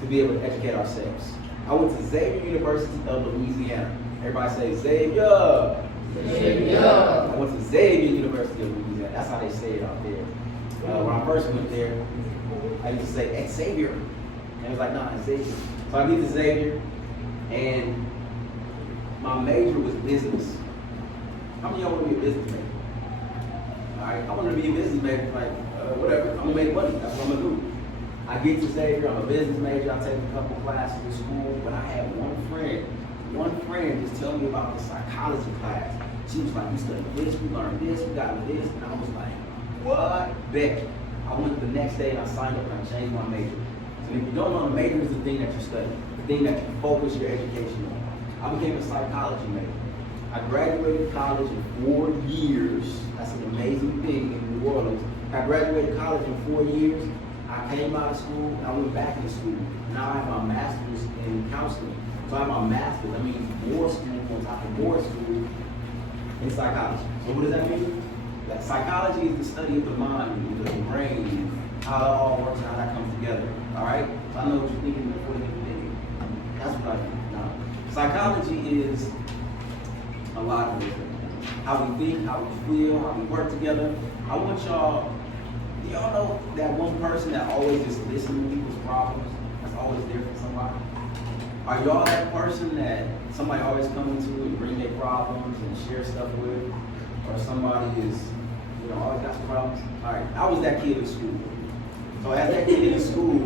to be able to educate ourselves. I went to Xavier University of Louisiana. Everybody say Xavier. Xavier. I went to Xavier University of Louisiana. That's how they say it out there. When I first went there, I used to say Xavier. And it was like, nah, Xavier. So I get to Xavier, and my major was business. How many of y'all want to be a business major? All right, I want to be a business major, like, whatever, I'm going to make money. That's what I'm going to do. I get to Xavier, I'm a business major, I take a couple classes in school, but I had one friend just tell me about the psychology class. She was like, we studied this, we learned this, we got this, and I was like, what? Bet. I went the next day and I signed up and I changed my major. So if you don't know, the major is the thing that you study, the thing that you focus your education on. I became a psychology major. I graduated college in 4 years. That's an amazing thing in New Orleans. I graduated college in 4 years. I came out of school and I went back to school. Now I have my master's in counseling. So I have my master's. That means more school on top of more school in psychology. So what does that mean? That psychology is the study of the mind, the brain, how it all works and how that comes together. All right? So I know what you're thinking before you think. That's what I do. Now, psychology is a lot of different things. How we think, how we feel, how we work together. I want y'all, do y'all know that one person that always just listens to people's problems? That's always there for somebody. Are y'all that person that somebody always comes to and bring their problems and share stuff with? Or somebody is, you know, always got some problems? All right, I was that kid in school. So as that kid in school,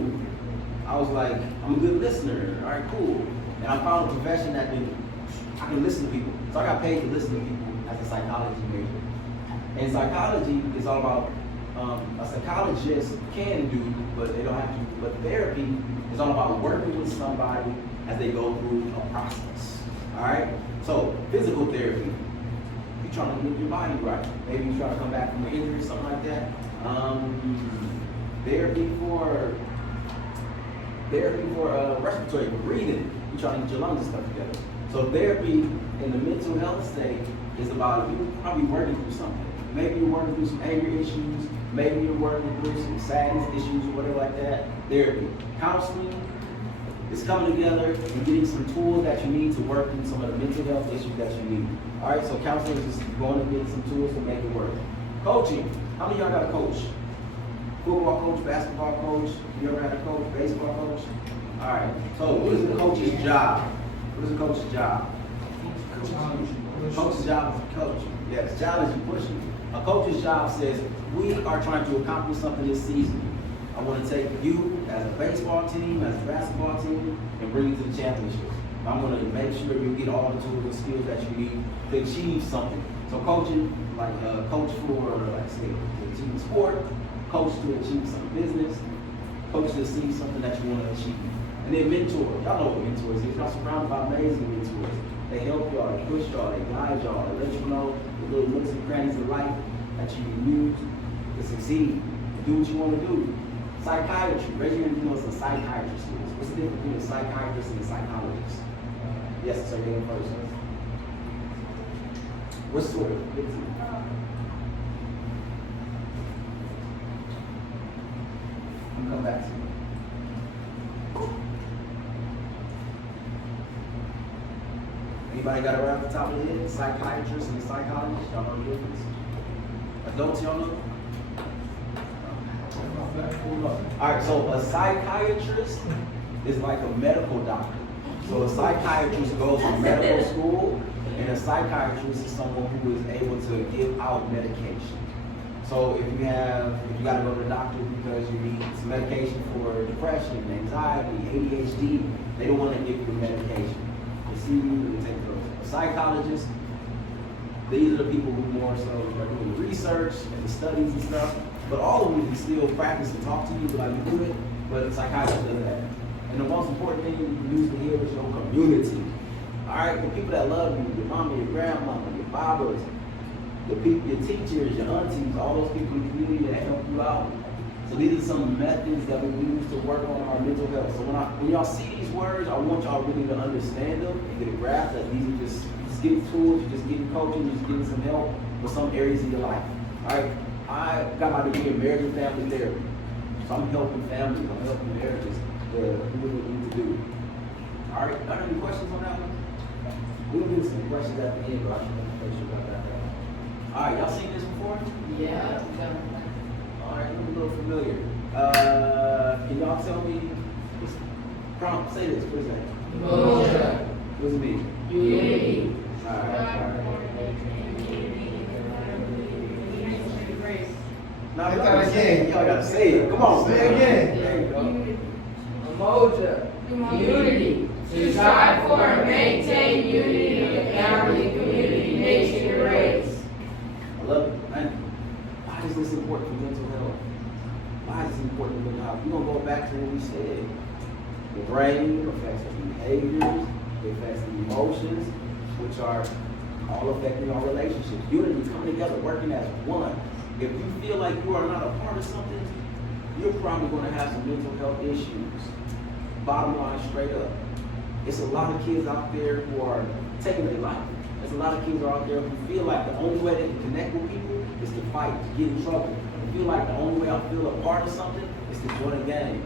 I was like, I'm a good listener. All right, cool. And I found a profession that I can listen to people. So I got paid to listen to people as a psychology major. And psychology is all about, a psychologist can do, but they don't have to. But therapy is all about working with somebody as they go through a process. All right? So physical therapy, you're trying to get your body right. Maybe you're trying to come back from an injury or something like that. Therapy for respiratory, breathing. You're trying to get your lungs and stuff together. So therapy in the mental health state is about you probably working through something. Maybe you're working through some anger issues. Maybe you're working through some sadness issues or whatever like that. Therapy. Counseling is coming together and getting some tools that you need to work through some of the mental health issues that you need. All right, so counseling is just going to get some tools to make it work. Coaching. How many of y'all got a coach? Football coach, basketball coach, you ever had a coach, baseball coach? All right, so what is the coach's job? What is the coach's job? Coach's job is to coach you. Yes, challenge you, push you. A coach's job says, we are trying to accomplish something this season. I want to take you as a baseball team, as a basketball team, and bring you to the championship. I'm going to make sure you get all the tools and skills that you need to achieve something. So coaching, like coach for, like I say, to achieve a sport, coach to achieve some business, coach to achieve something that you want to achieve. And then mentor. Y'all know what mentors is. Y'all surrounded by amazing mentors. They help y'all, they push y'all, they guide y'all, they let you know the little nooks and crannies of life that you can use to succeed, to do what you want to do. Psychiatry. Raise your hand if you know some psychiatry students. What's the difference between a psychiatrist and a psychologist? Yes, sir, you're first. What's the word? I'm come back to you. Anybody got it right off the top of the head? Psychiatrist and psychologist? Y'all know the difference? Adults, y'all know? Alright, so a psychiatrist is like a medical doctor. So a psychiatrist goes to medical school, and a psychiatrist is someone who is able to give out medication. So if you gotta go to the doctor because you need some medication for depression, anxiety, ADHD, they don't want to give you medication. They see you, they take those. A psychologist, these are the people who more so are doing the research and the studies and stuff. But all of them can still practice and talk to you, but like you do it, but a psychiatrist does that. And the most important thing you can use to heal is your community. Alright, the people that love you, your mama, your grandmama, your fathers, the people, your teachers, your aunties, all those people in the community that help you out. So these are some methods that we use to work on our mental health. So when y'all see these words, I want y'all really to understand them and get a grasp that these are just getting tools, you're just getting coaching, you're just getting some help with some areas of your life. Alright, I got my degree in marriage and family therapy. So I'm helping families, I'm helping marriages to do what we need to do. Alright, got any questions on that one? We'll do some questions at the end, but I should make sure about that. Alright, y'all seen this before? Yeah. Alright, I'm a little familiar. Can y'all tell me, prompt, say this, what is that? Moja. What does it mean? Unity. Alright. Now, Y'all gotta say it. Y'all gotta say it. Come on. Say it again. There you go. Moja. Unity. To strive for and maintain unity in the family, community, nation, and race. I love it. And why is this important for mental health? Why is this important for mental health? We're gonna go back to what we said. The brain affects the behaviors, it affects the emotions, which are all affecting our relationships. Unity, coming together, working as one. If you feel like you are not a part of something, you're probably going to have some mental health issues. Bottom line, straight up. It's a lot of kids out there who are taking their life. There's a lot of kids out there who feel like the only way they can connect with people is to fight, to get in trouble. They feel like the only way I feel a part of something is to join a gang.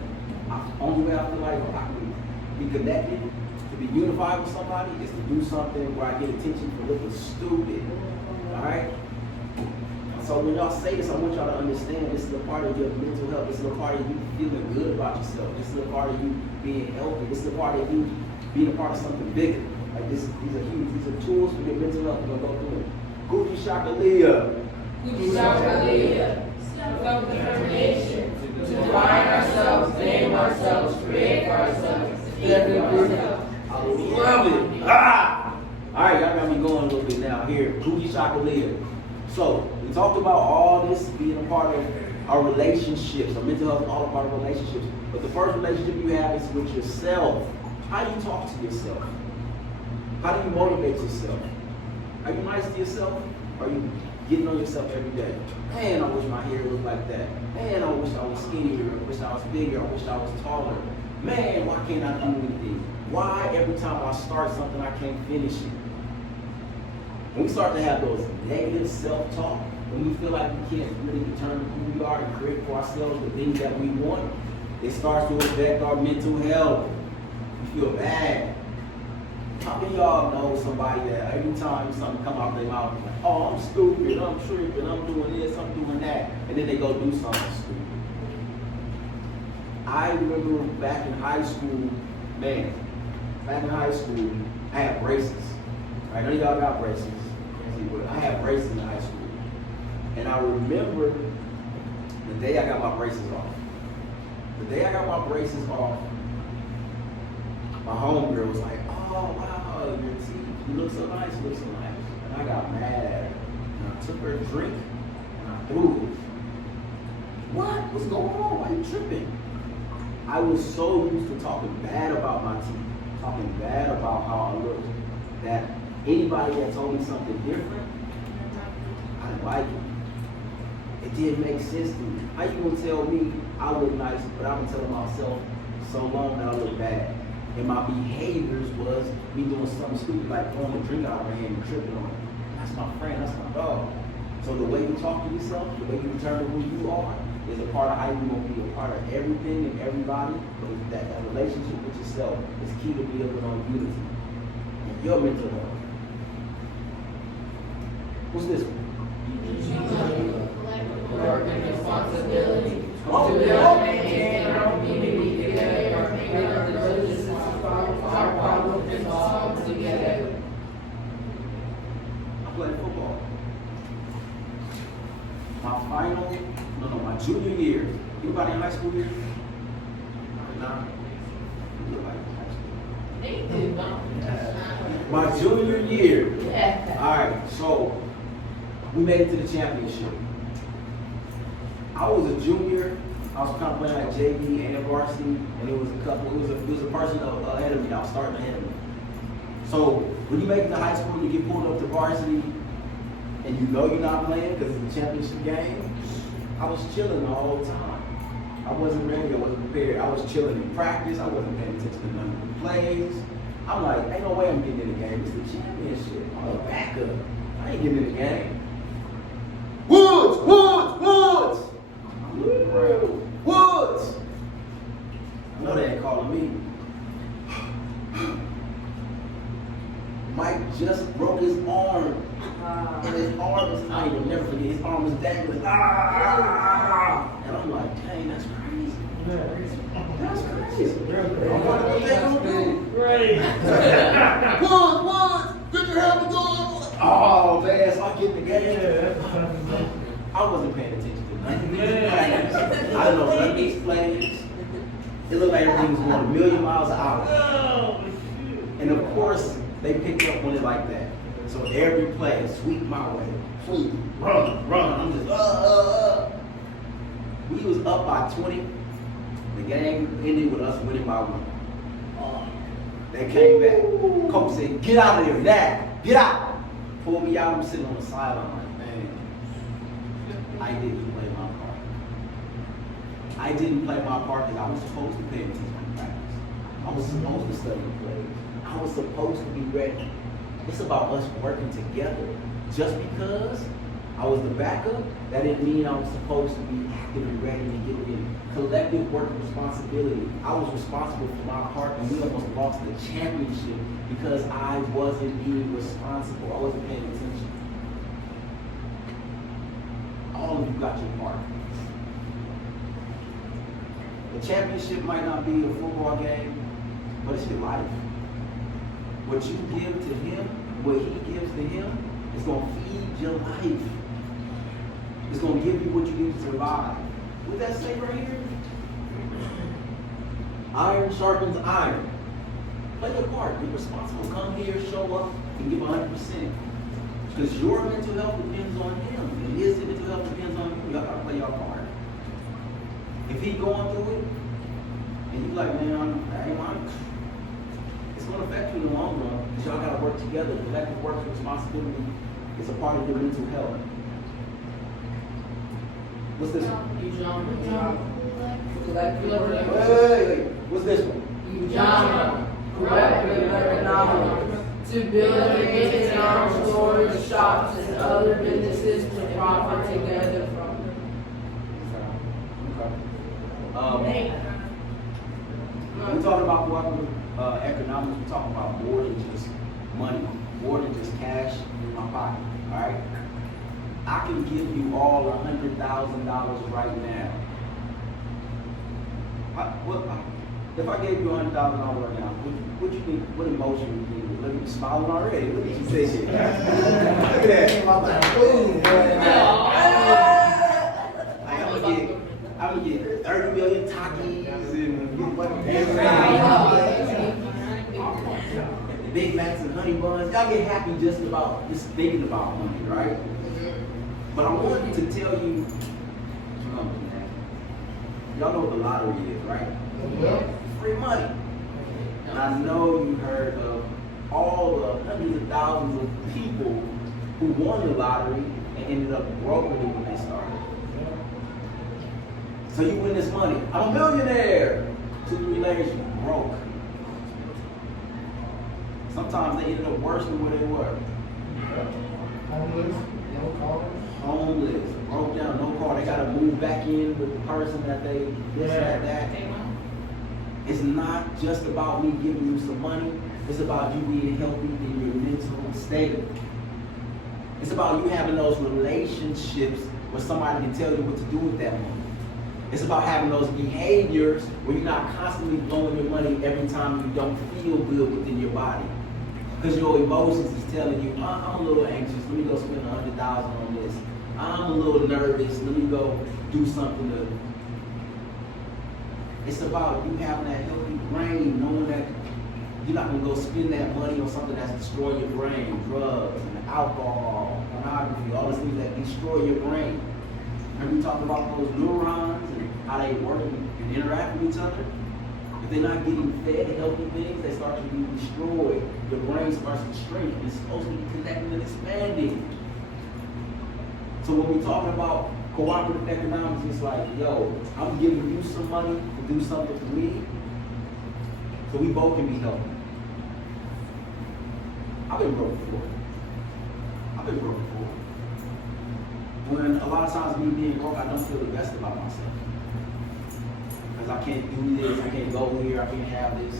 The only way I feel like I can be connected, to be unified with somebody, is to do something where I get attention for looking stupid. Alright? So when y'all say this, I want y'all to understand this is a part of your mental health. This is a part of you feeling good about yourself. This is a part of you being healthy. This is a part of you being a part of something bigger. Like these are huge. These are tools for your mental health. We're gonna go through it. Gucci Shakalia. Gucci Shakalia. Self-determination. To define ourselves, name ourselves, create for ourselves, live for ourselves. I love it. Ah! All right, y'all got me going a little bit now here. Gucci Shakalia. So, we talked about all this being a part of our relationships. Our mental health is all a part of relationships. But the first relationship you have is with yourself. How do you talk to yourself? How do you motivate yourself? Are you nice to yourself? Or are you getting on yourself every day? Man, I wish my hair looked like that. Man, I wish I was skinnier. I wish I was bigger. I wish I was taller. Man, why can't I do anything? Why every time I start something I can't finish it? When we start to have those negative self-talk, when we feel like we can't really determine who we are and create for ourselves the things that we want, it starts to affect our mental health. We feel bad. How many of y'all know somebody that every time something come out their mouth, like, oh, I'm stupid, I'm tripping, I'm doing this, I'm doing that, and then they go do something stupid. I remember back in high school, I had braces. Right? None of y'all got braces. But I had braces in high school. And I remember the day I got my braces off. The day I got my braces off, my homegirl was like, "Oh wow, your teeth, you look so nice, you look so nice." And I got mad. And I took her drink and I threw it. What? What's going on? Why are you tripping? I was so used to talking bad about my teeth, talking bad about how I looked, that anybody that told me something different, I didn't like it. It didn't make sense to me. How you gonna tell me I look nice, but I've been telling myself so long that I look bad? And my behaviors was me doing something stupid like throwing a drink out of my hand and tripping on it. That's my friend, that's my dog. So the way you talk to yourself, the way you determine who you are, is a part of how you're gonna be a part of everything and everybody. But that relationship with yourself is key to building on unity and your mental health. What's this one? Work and responsibility Come on. to build and maintain our community together, make our religious our problems and solve together. I played football. My junior year. Anybody in high school here? Nah. You look like high school. They do, don't My junior year. Yeah. Alright, so we made it to the championship. I was a junior. I was kind of playing like JV and varsity, and it was a person ahead of me. I was starting ahead of me. So when you make it to high school, you get pulled up to varsity, and you know you're not playing because it's a championship game. I was chilling the whole time. I wasn't ready. I wasn't prepared. I was chilling in practice. I wasn't paying attention to none of the plays. I'm like, ain't no way I'm getting in the game. It's the championship. I'm a backup. I ain't getting in the game. Woods! I'm looking around. Woods! I know they ain't calling me. Mike just broke his arm. And his arm is, I will never forget, his arm is dangling. And I'm like, dang, that's crazy. That's crazy. I'm like, what they gonna do? Right. Woods, get your helmet going. Oh, man, so I get in the game. I wasn't paying attention to nothing. I don't know none of these plays. It looked like everything was going a million miles an hour. And of course, they picked up on it like that. So every play, sweep my way, sweep, run. I'm just, We was up by 20. The game ended with us winning by 1. They came back. Coach said, "Get out of there now, get out." Pulled me out. I'm sitting on the sideline like, man, I didn't play my part. I didn't play my part because I was supposed to pay attention to practice. I was supposed to study the plays. I was supposed to be ready. It's about us working together. Just because I was the backup, that didn't mean I was supposed to be active and ready to get in. Collective work and responsibility. I was responsible for my part, and we almost lost the championship because I wasn't being responsible. I wasn't paying attention. All of you got your part. The championship might not be a football game, but it's your life. What you give to him, what he gives to him, is going to feed your life. It's going to give you what you need to survive. What does that say right here? Iron sharpens iron. Play your part. Be responsible. Come here, show up, and give 100%. Because your mental health depends on him, and his mental health depends on you. Y'all got to play your part. If he going through it, and you like, man, I ain't mine. It's going to affect you in the long run because y'all got to work together. Collective work and responsibility is a part of your mental health. What's this one? You jump. Wait. What's this one? You jump. Collective economics. To build and maintain our stores, shops, and other businesses to profit together from them. Okay. We're talking about what economics. We're talking about more than just money, more than just cash in my pocket. All right. I can give you all $100,000 right now. If I gave you $100,000 right now, what you think? What emotion would you think? Look at you smiling already. Look at you say Look at that. I'm like, ooh, boy. I'm gonna get $30 30 million Takis and Big Macs and honey buns. Y'all get happy just thinking about money, right? But I wanted to tell you, y'all know what the lottery is, right? Free money. And I know you heard of all the hundreds of thousands of people who won the lottery and ended up broke when they started. So you win this money. I'm a millionaire. 2-3 days, you broke. Sometimes they ended up worse than where they were. Homeless, no car. Homeless, broke down, no car. They got to move back in with the person that they that. It's not just about me giving you some money. It's about you being healthy in your mental state. It's about you having those relationships where somebody can tell you what to do with that money. It's about having those behaviors where you're not constantly blowing your money every time you don't feel good within your body. Because your emotions is telling you, I'm a little anxious, let me go spend $100,000 on this. I'm a little nervous, let me go do something to. It's about you having that healthy brain, knowing that you're not gonna go spend that money on something that's destroying your brain, drugs and alcohol, pornography, all those things that destroy your brain. And we talked about those neurons and how they work and interact with each other. If they're not getting fed healthy things, they start to be destroyed. Your brain starts to shrink. It's supposed to be connecting and expanding. So when we're talking about cooperative economics, it's like, yo, I'm giving you some money to do something for me, so we both can be healthy. I've been broke before. When a lot of times me being broke, I don't feel the best about myself. Because I can't do this, I can't go here, I can't have this.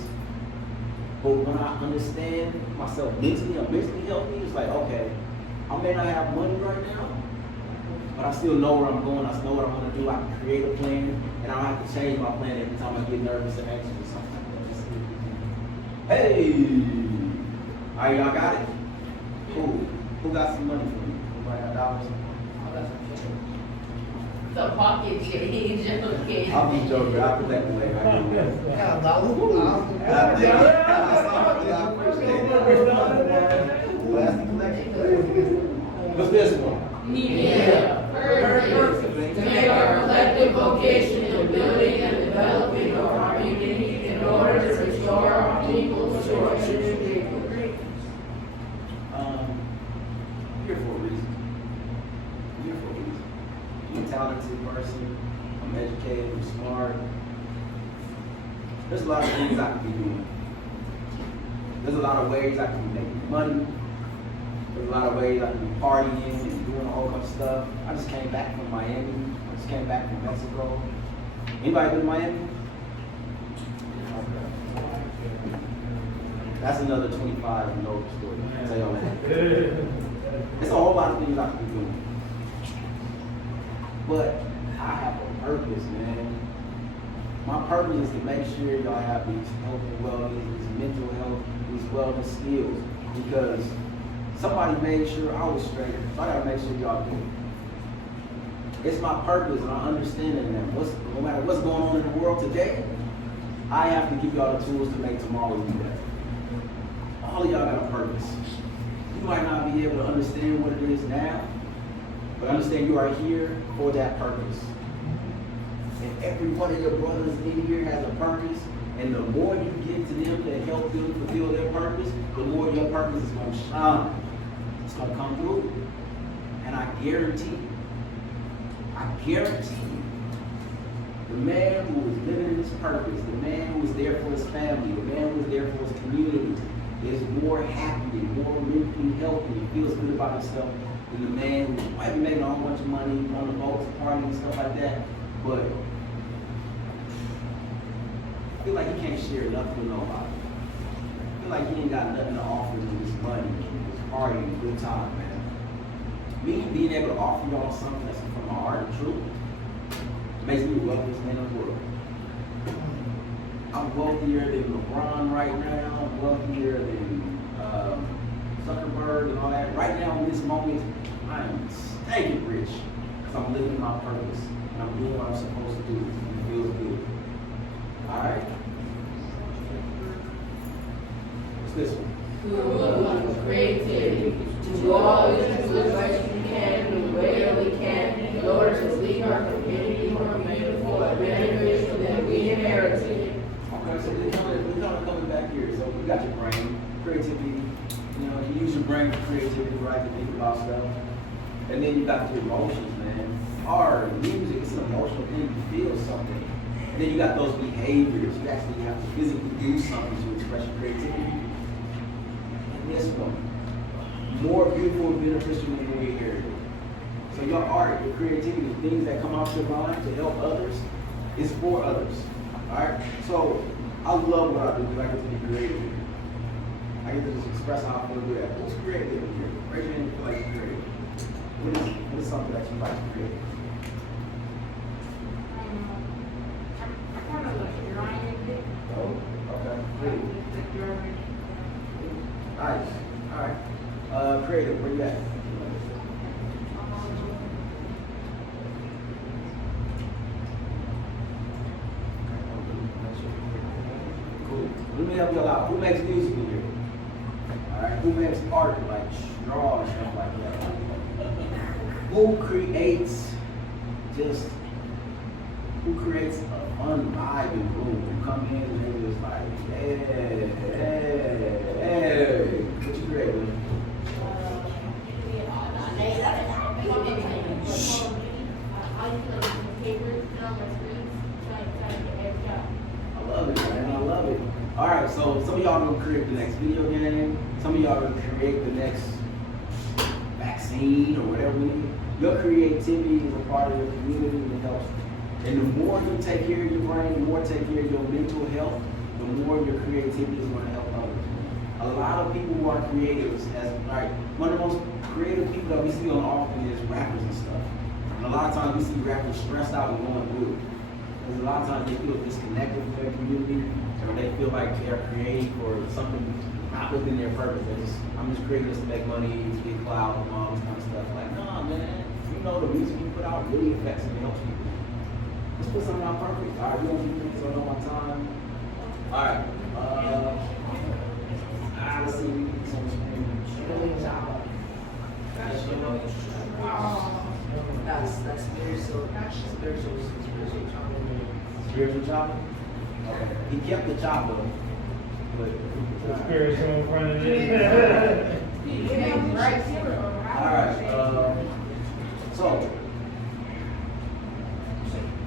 But when I understand myself mentally, I'm mentally healthy, it's like, okay, I may not have money right now, but I still know where I'm going, I know what I'm gonna do, I can create a plan, and I don't have to change my plan every time I get nervous or anxious or something like that. Hey! All right, y'all got it? Cool. Who got some money for me? Anybody got dollars? The pocket change, okay. I'll be joking, I'll put that away. Yeah, dollars. What's this one? Yeah. Purpose. To make our collective vocation in building and developing of our community in order to restore our people's choices. Here for a reason. I'm a talented person, I'm educated, I'm smart. There's a lot of things I could be doing. There's a lot of ways I can be making money. There's a lot of ways I can be partying and doing a whole bunch of stuff. I just came back from Miami. I just came back from Mexico. Anybody been to Miami? That's another 25 and over story. I'll tell y'all that. There's a whole lot of things I can be doing. But I have a purpose, man. My purpose is to make sure y'all have these health and wellness, these mental health, these wellness skills. Because somebody made sure I was straight, so I gotta make sure y'all do it. It's my purpose, and I understand it, man. No matter what's going on in the world today, I have to give y'all the tools to make tomorrow be better. All of y'all got a purpose. You might not be able to understand what it is now, but understand you are here for that purpose. And every one of your brothers in here has a purpose, and the more you get to them to help them fulfill their purpose, the more your purpose is going to shine. It's going to come through. And I guarantee you, the man who is living in his purpose, the man who is there for his family, the man who is there for his community, is more happy and more mentally healthy and feels good about himself than the man who might be making a whole bunch of money on the boats, partying and stuff like that, but I feel like he can't share nothing with nobody. I feel like he ain't got nothing to offer with his money, his party, and good time, man. Me being able to offer y'all something that's from my heart and truth makes me the wealthiest man in the world. I'm wealthier than LeBron right now. I'm wealthier than Zuckerberg and all that. Right now, in this moment, I am stinking rich because I'm living my purpose and I'm doing what I'm supposed to do. feels good. Alright? What's this one? Creativity. To always do as much as we can in the way that we can in order to leave our community more beautiful and beneficial than we inherited. Okay, so we're coming back here. So you got your brain, creativity. You know, you use your brain for creativity, right, to think about stuff. And then you got your emotions, man. Art, music, it's an emotional thing. You feel something. And then you got those behaviors. You actually have to physically do something to express your creativity. And this one, more beautiful and beneficial than we inherited. So your art, your creativity, the things that come out your mind to help others, is for others. Alright? So I love what I do because I get to be creative. I get to just express how I feel good at. Who's creative in here? Raise your hand if you like to be creative. What is something that you like to create? I kind of like drawing it. Oh, okay. Cool. Nice. Alright. Creative, where you at? Cool. Let me help you out. Who makes music in here? Alright. Who makes art, like draw and stuff like that? Who creates who creates a fun vibe in the room? Who come in and they're just like, hey, what you create, man? I love it, man. I love it. All right, so some of y'all are gonna create the next video game. Some of y'all are gonna create the next vaccine or whatever we need. Your creativity is a part of your community and it helps. And the more you take care of your brain, the more you take care of your mental health, the more your creativity is going to help others. A lot of people who are creatives, one of the most creative people that we see on often is rappers and stuff. And a lot of times we see rappers stressed out and going through. Because a lot of times they feel disconnected from their community, or they feel like they're creating for something not within their purpose. I'm just creating this to make money, to get clout, and all this kind of stuff. Like, nah, man, you know the music you put out really affects and helps people. Let's put something out perfect. All right, we don't do things on my time. All right. Let's see. We can some That's spiritual chocolate. spiritual chopper. Okay. He kept the chopper, but Spiritual in front of it. all right. So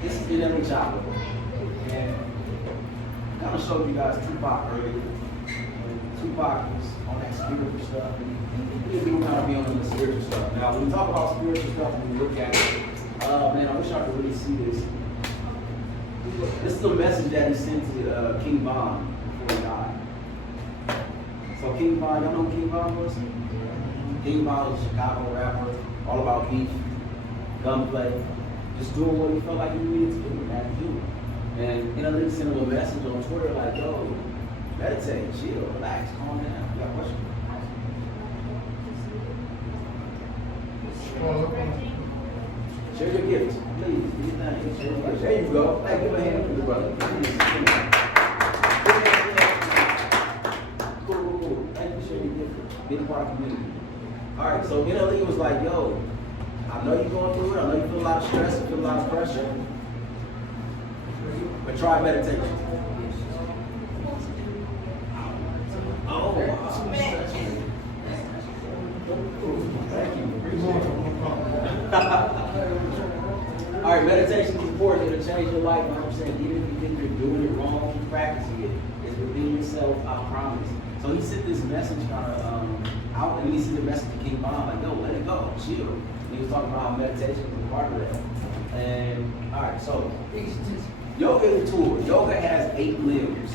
this is the enemy chopper, and I kind of showed you guys Tupac earlier. Tupac was on that spiritual stuff, and we kind of be on the spiritual stuff. Now, when we talk about spiritual stuff, when we look at it, man, I wish I could really see this. This is the message that he sent to King Von before he died. So King Von, y'all know who King Von was? King Von was a Chicago rapper, all about beef, gunplay, just doing what he felt like he needed to do and had to do. And they sent him a message on Twitter like, yo, meditate, chill, relax, calm down. You got a question? Share your gifts, please. Do your thing. Share your gifts. There you go. Hey, give a hand for the brother. Cool. Thank you for sharing your gifts. Be a part of the community. All right, so NLE was like, yo, I know you're going through it. I know you feel a lot of stress, you feel a lot of pressure. But try meditation. Oh, thank you. All right, meditation is important. It'll change your life 100%. Even if you think you're doing it wrong, keep practicing it. It's within yourself, I promise. So he sent this message kind of out, and he sent the message to King Von, like, yo, let it go, chill. And he was talking about how meditation is a part of that. And, all right, so yoga is a tool. Yoga has 8 limbs.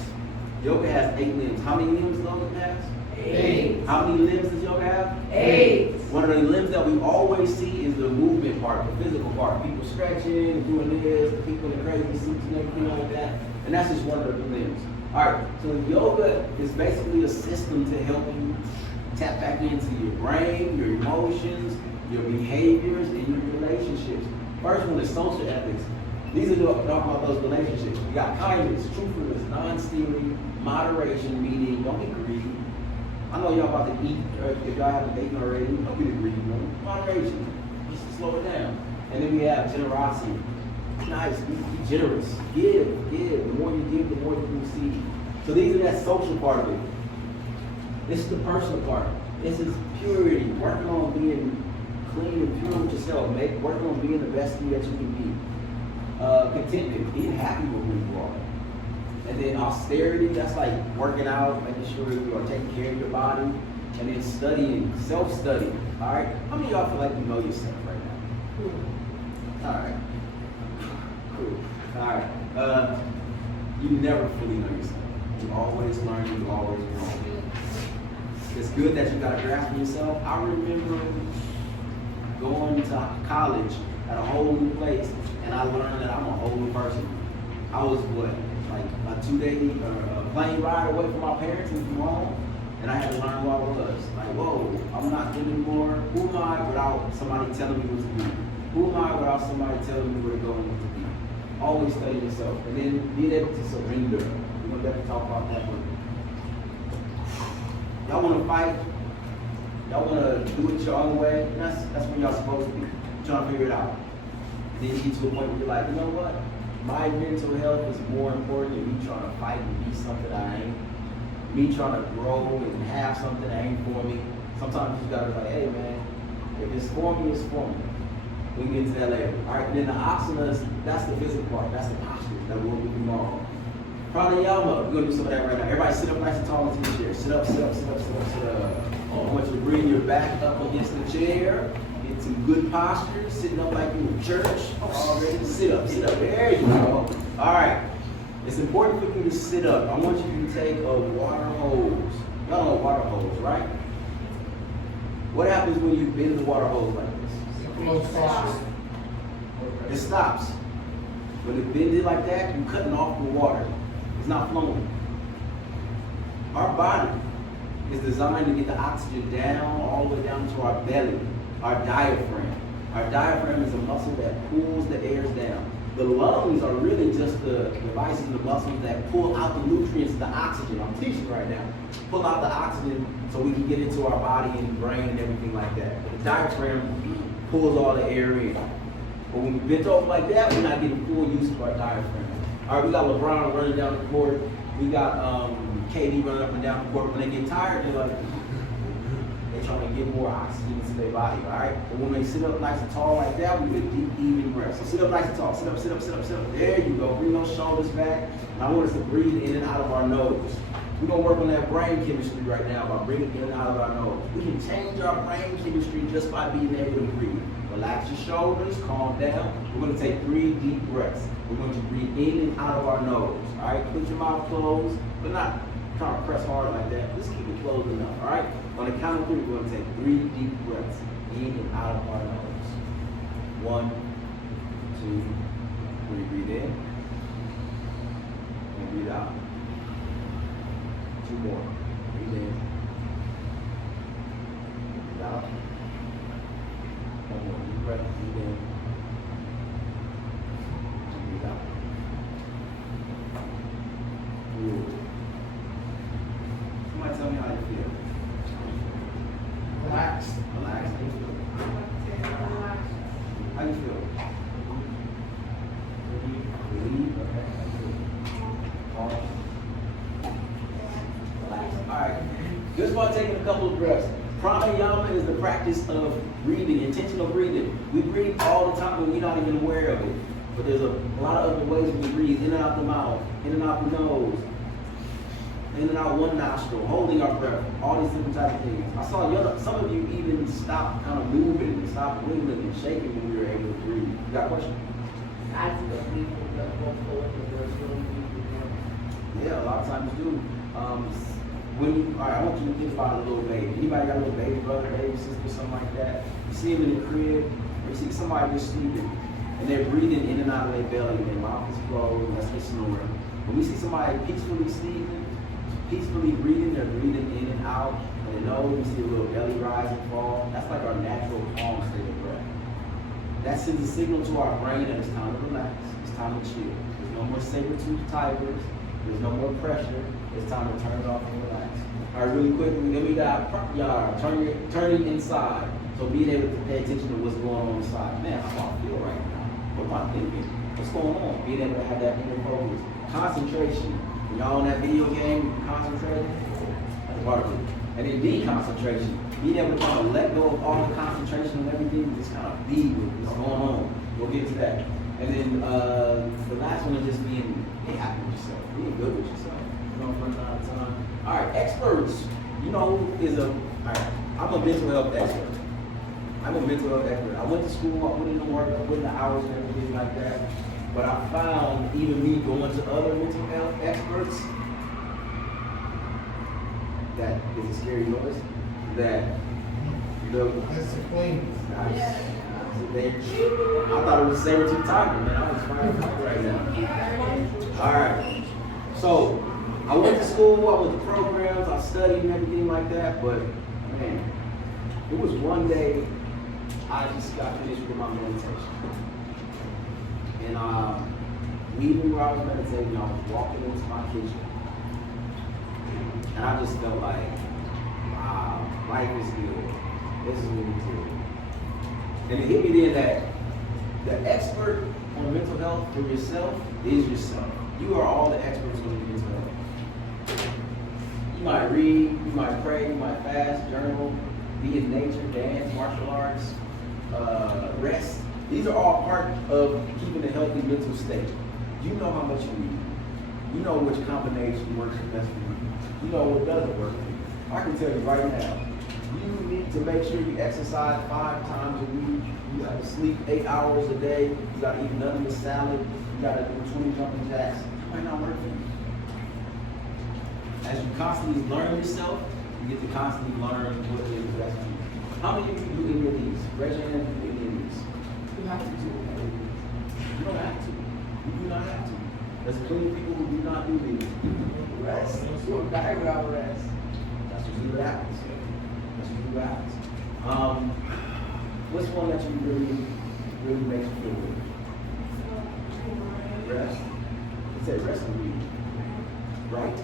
Yoga has 8 limbs. How many limbs yoga has? 8. How many limbs does yoga have? 8. One of the limbs that we always see is the movement part, the physical part. People stretching, doing this, the people in crazy suits and everything like that. And that's just one of the limbs. All right, so yoga is basically a system to help you tap back into your brain, your emotions, your behaviors, and your relationships. First one is social ethics. These are talking about those relationships. You got kindness, truthfulness, non-stealing, moderation, meaning don't be greedy. I know y'all about to eat, if y'all haven't eaten already, don't be the greedy one. Moderation, just slow it down. And then we have generosity. Nice, be generous. Give. The more you give, the more you receive. So these are that social part of it. This is the personal part. This is purity, working on being clean and pure with yourself. Working on being the best you that you can be. Contentment, being happy with who you are. And then austerity, that's like working out, making sure you are taking care of your body. And then studying, self-study. All right? How many of y'all feel like you know yourself right now? All right. Cool. All right. You never fully know yourself. You always learn, you always grow. It's good that you got a grasp of yourself. I remember going to college at a whole new place, and I learned that I'm a whole new person. I was like a 2-day plane ride away from my parents and from home, and I had to learn who I was. Like, whoa, I'm not them anymore. Who am I without somebody telling me what to do? Who am I without somebody telling me where to go and what to be? Always study yourself, and then being able to surrender. We're gonna definitely talk about that one. Y'all want to fight? Y'all want to do it your own way? That's when y'all supposed to be. Trying to figure it out. And then you get to a point where you're like, you know what? My mental health is more important than me trying to fight and be something I ain't. Me trying to grow and have something that ain't for me. Sometimes you gotta be like, hey man, if it's for me, it's for me. We can get into that later. All right, and then the asanas, that's the physical part. That's the posture that we'll do tomorrow. Pranayama, we're gonna do some of that right now. Everybody sit up nice and tall into the chair. Sit up. I want you to bring your back up against the chair. Get some good posture. Sitting up like you in church already. Sit up. There you go. All right. It's important for you to sit up. I want you to take a water hose. Y'all know water hose, right? What happens when you bend the water hose like this? It stops. When it bends it like that, you're cutting off the water. It's not flowing. Our body is designed to get the oxygen down, all the way down to our belly, our diaphragm. Our diaphragm is a muscle that pulls the air down. The lungs are really just the devices and the muscles that pull out the nutrients, the oxygen. I'm teaching right now. Pull out the oxygen so we can get into our body and brain and everything like that. But the diaphragm pulls all the air in. But when we bent over like that, we're not getting full use of our diaphragm. All right, we got LeBron running down the court. We got KD running up and down the court. When they get tired, they're trying to get more oxygen into their body, all right? But when they sit up nice and tall like that, we get deep, even breaths. So sit up nice and tall. Sit up. There you go. Bring those shoulders back. And I want us to breathe in and out of our nose. We're going to work on that brain chemistry right now by bringing in and out of our nose. We can change our brain chemistry just by being able to breathe. Relax your shoulders, calm down. We're going to take 3 deep breaths. We're going to breathe in and out of our nose. All right, put your mouth closed, but not trying to press hard like that. Just keep it closed enough. All right. On the count of 3, we're going to take 3 deep breaths in and out of our nose. 1, 2, 3. Breathe in and breathe out. 2 more. Breathe in. Breathe out. 1 more deep breath. Breathe in. Breathe out. Good. Somebody tell me how you feel. Relax. How you feel? How you feel? Relieved. Okay. Pause. Relax. All right. Just by taking a couple of breaths. Pranayama is the practice of breathing, intentional breathing. We breathe all the time, but we're not even aware of it. But there's a lot of other ways we breathe: in and out the mouth, in and out the nose, in and out one nostril, holding our breath, all these different types of things. I saw some of you even stop kind of moving and stop wiggling and shaking when we were able to breathe. You got a question? Yeah, a lot of times do. All right, I want you to think about a little baby. Anybody got a little baby brother, baby sister, something like that? You see them in the crib, or you see somebody just sleeping, and they're breathing in and out of their belly, and their mouth is closed, and that's their snoring. When we see somebody peacefully sleeping, peacefully breathing, they're breathing in and out, and they know we see a little belly rise and fall. That's like our natural calm state of breath. That sends a signal to our brain that it's time to relax, it's time to chill. There's no more saber-tooth tigers. There's no more pressure. It's time to turn it off and relax. All right, really quickly, then we got turning inside. So being able to pay attention to what's going on inside. Man, how do I feel right now? What am I thinking? What's going on? Being able to have that inner focus. Concentration. When y'all on that video game, concentrating. That's part of it. And then deconcentration. Being able to kind of let go of all the concentration and everything, just kind of be with what's going on. We'll get to that. And then the last one is just being happy with yourself, being good with yourself. You don't run out of time. All right, experts. You know who is all right, I'm a mental health expert. I'm a mental health expert. I went to school, I put in the work, I put in the hours and everything like that. But I found even me going to other mental health experts, that is a scary noise, that That's the queen. I thought it was saber-tooth tiger, man. I was fired up right now. All right. So I went to school, I went to programs, I studied and everything like that, but man, it was one day I just got finished with my meditation. And even where I was meditating, I was walking into my kitchen. And I just felt like, wow, life is good. This is really good. And it hit me then that the expert on mental health for yourself is yourself. You are all the experts on your mental health. You might read, you might pray, you might fast, journal, be in nature, dance, martial arts, rest. These are all part of keeping a healthy mental state. You know how much you need. You know which combination works best for you. You know what doesn't work for you. I can tell you right now, you need to make sure you exercise 5 times a week. You got to sleep 8 hours a day. You got to eat nothing but salad. You got to do 20 jumping jacks. It might not work for you. As you constantly learn yourself, you get to constantly learn what is best for you. How many of you do any of these? Raise your hand if you do any of these. You have to do it. You don't have to. You do not have to. There's plenty of people who do not do these. Rest. You'll die without rest. That's usually what happens. That's usually what happens. What's one that you really makes you feel good? Rest. It said rest and read. Right?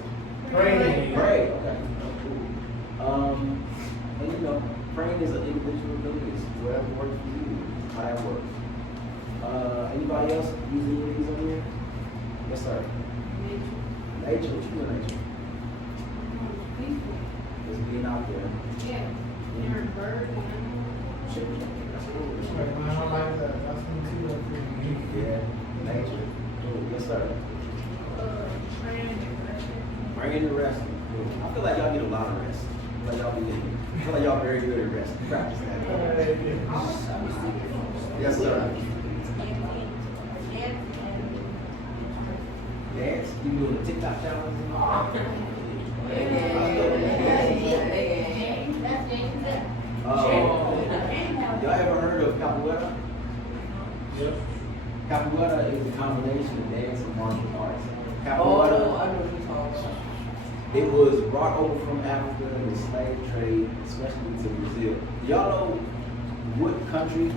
Praying. Pray. Okay. Cool. And you know, praying is an individual ability. It's whatever works for you. How that works. Anybody else using any of these over here? Yes, sir. Nature. What you doing, nature? Just being out there. Yeah. There's birds and Chicken. That's cool. Like, man, I like that. That's me too. That's pretty neat. Yeah. Nature. Cool. Yes, sir. training and resting. Praying and resting. Cool. I feel like y'all get a lot of rest. I feel like y'all very good at rest. Practice that. Yes, sir. Dance. You doing the TikTok challenge? Y'all ever heard of capoeira? Yep. Capoeira is a combination of dance and martial arts. Oh, I Capoeira, know what you're talking about. it was brought over from Africa in the slave trade, especially to Brazil. Y'all know what country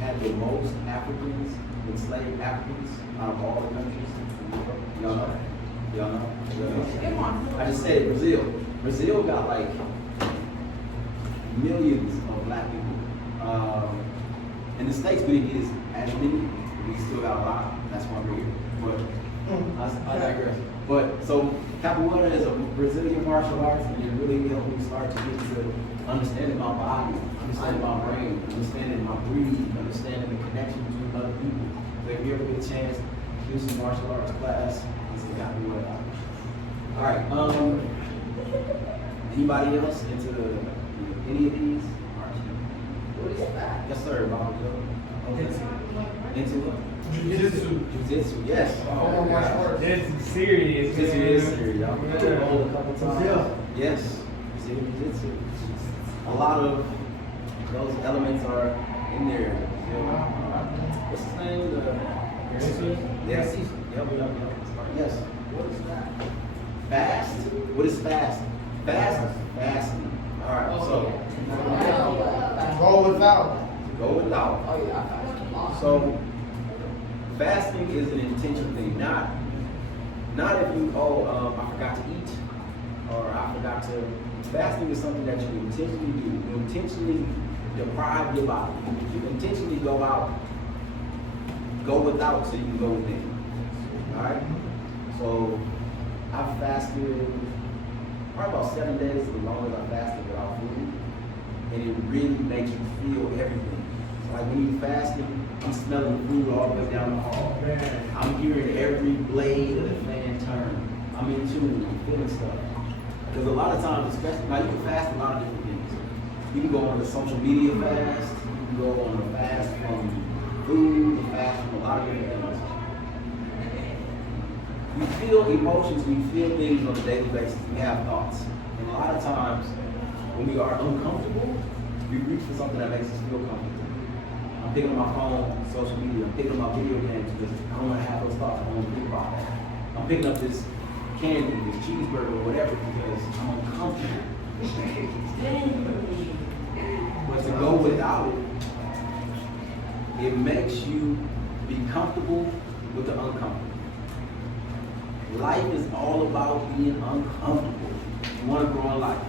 had the most Africans, enslaved Africans, out of all the countries? Y'all know? Y'all know? I just said Brazil. Brazil got like millions of black people. In the States, we didn't get as many. We still got a lot. That's why we're here. But I digress. But so capoeira is a Brazilian martial arts, and it really helped me start to get to understanding my body, understanding my brain, understanding my breathing, understanding the connection between other people. So if you ever get a chance, do some martial arts class, it's the capoeira. All right. Anybody else into any of these? What is that? Yes, sir, Bob Joe. Into what? Jiu-jitsu. Jiu-jitsu, yes. Oh, gosh. my word. This is serious. Jiu-jitsu man. is serious. Y'all been to the bowl a couple times. Yeah. Yes. Brazilian Jiu-jitsu. A lot of those elements are in there. What's his name? Yes. Yep. Yes. What is that? Fast? What is fast? Fasting. All right. So Go without. go without. Oh, yeah, I got you. So fasting is an intentional thing. Not if you, I forgot to eat, or I forgot to. Fasting is something that you intentionally do. You intentionally deprive your body. You intentionally go without so you can go within. Alright? So I've fasted probably about 7 days, the longest I fasted without food. And it really makes you feel everything. So like when you're fasting, I'm smelling food all the way down the hall. I'm hearing every blade of the fan turn. I'm in tune, I'm feeling stuff. Because a lot of times, especially now, you can fast a lot of different things. You can go on a social media fast, you can go on a fast from food, a fast from a lot of different things. We feel emotions, we feel things on a daily basis, we have thoughts. And a lot of times, when we are uncomfortable, we reach for something that makes us feel comfortable. I'm picking up my phone, social media, I'm picking up my video games because I don't want to have those thoughts, I don't want to think about that. I'm picking up this candy, this cheeseburger, or whatever, because I'm uncomfortable. But to go without it, it makes you be comfortable with the uncomfortable. Life is all about being uncomfortable. You want to grow in life.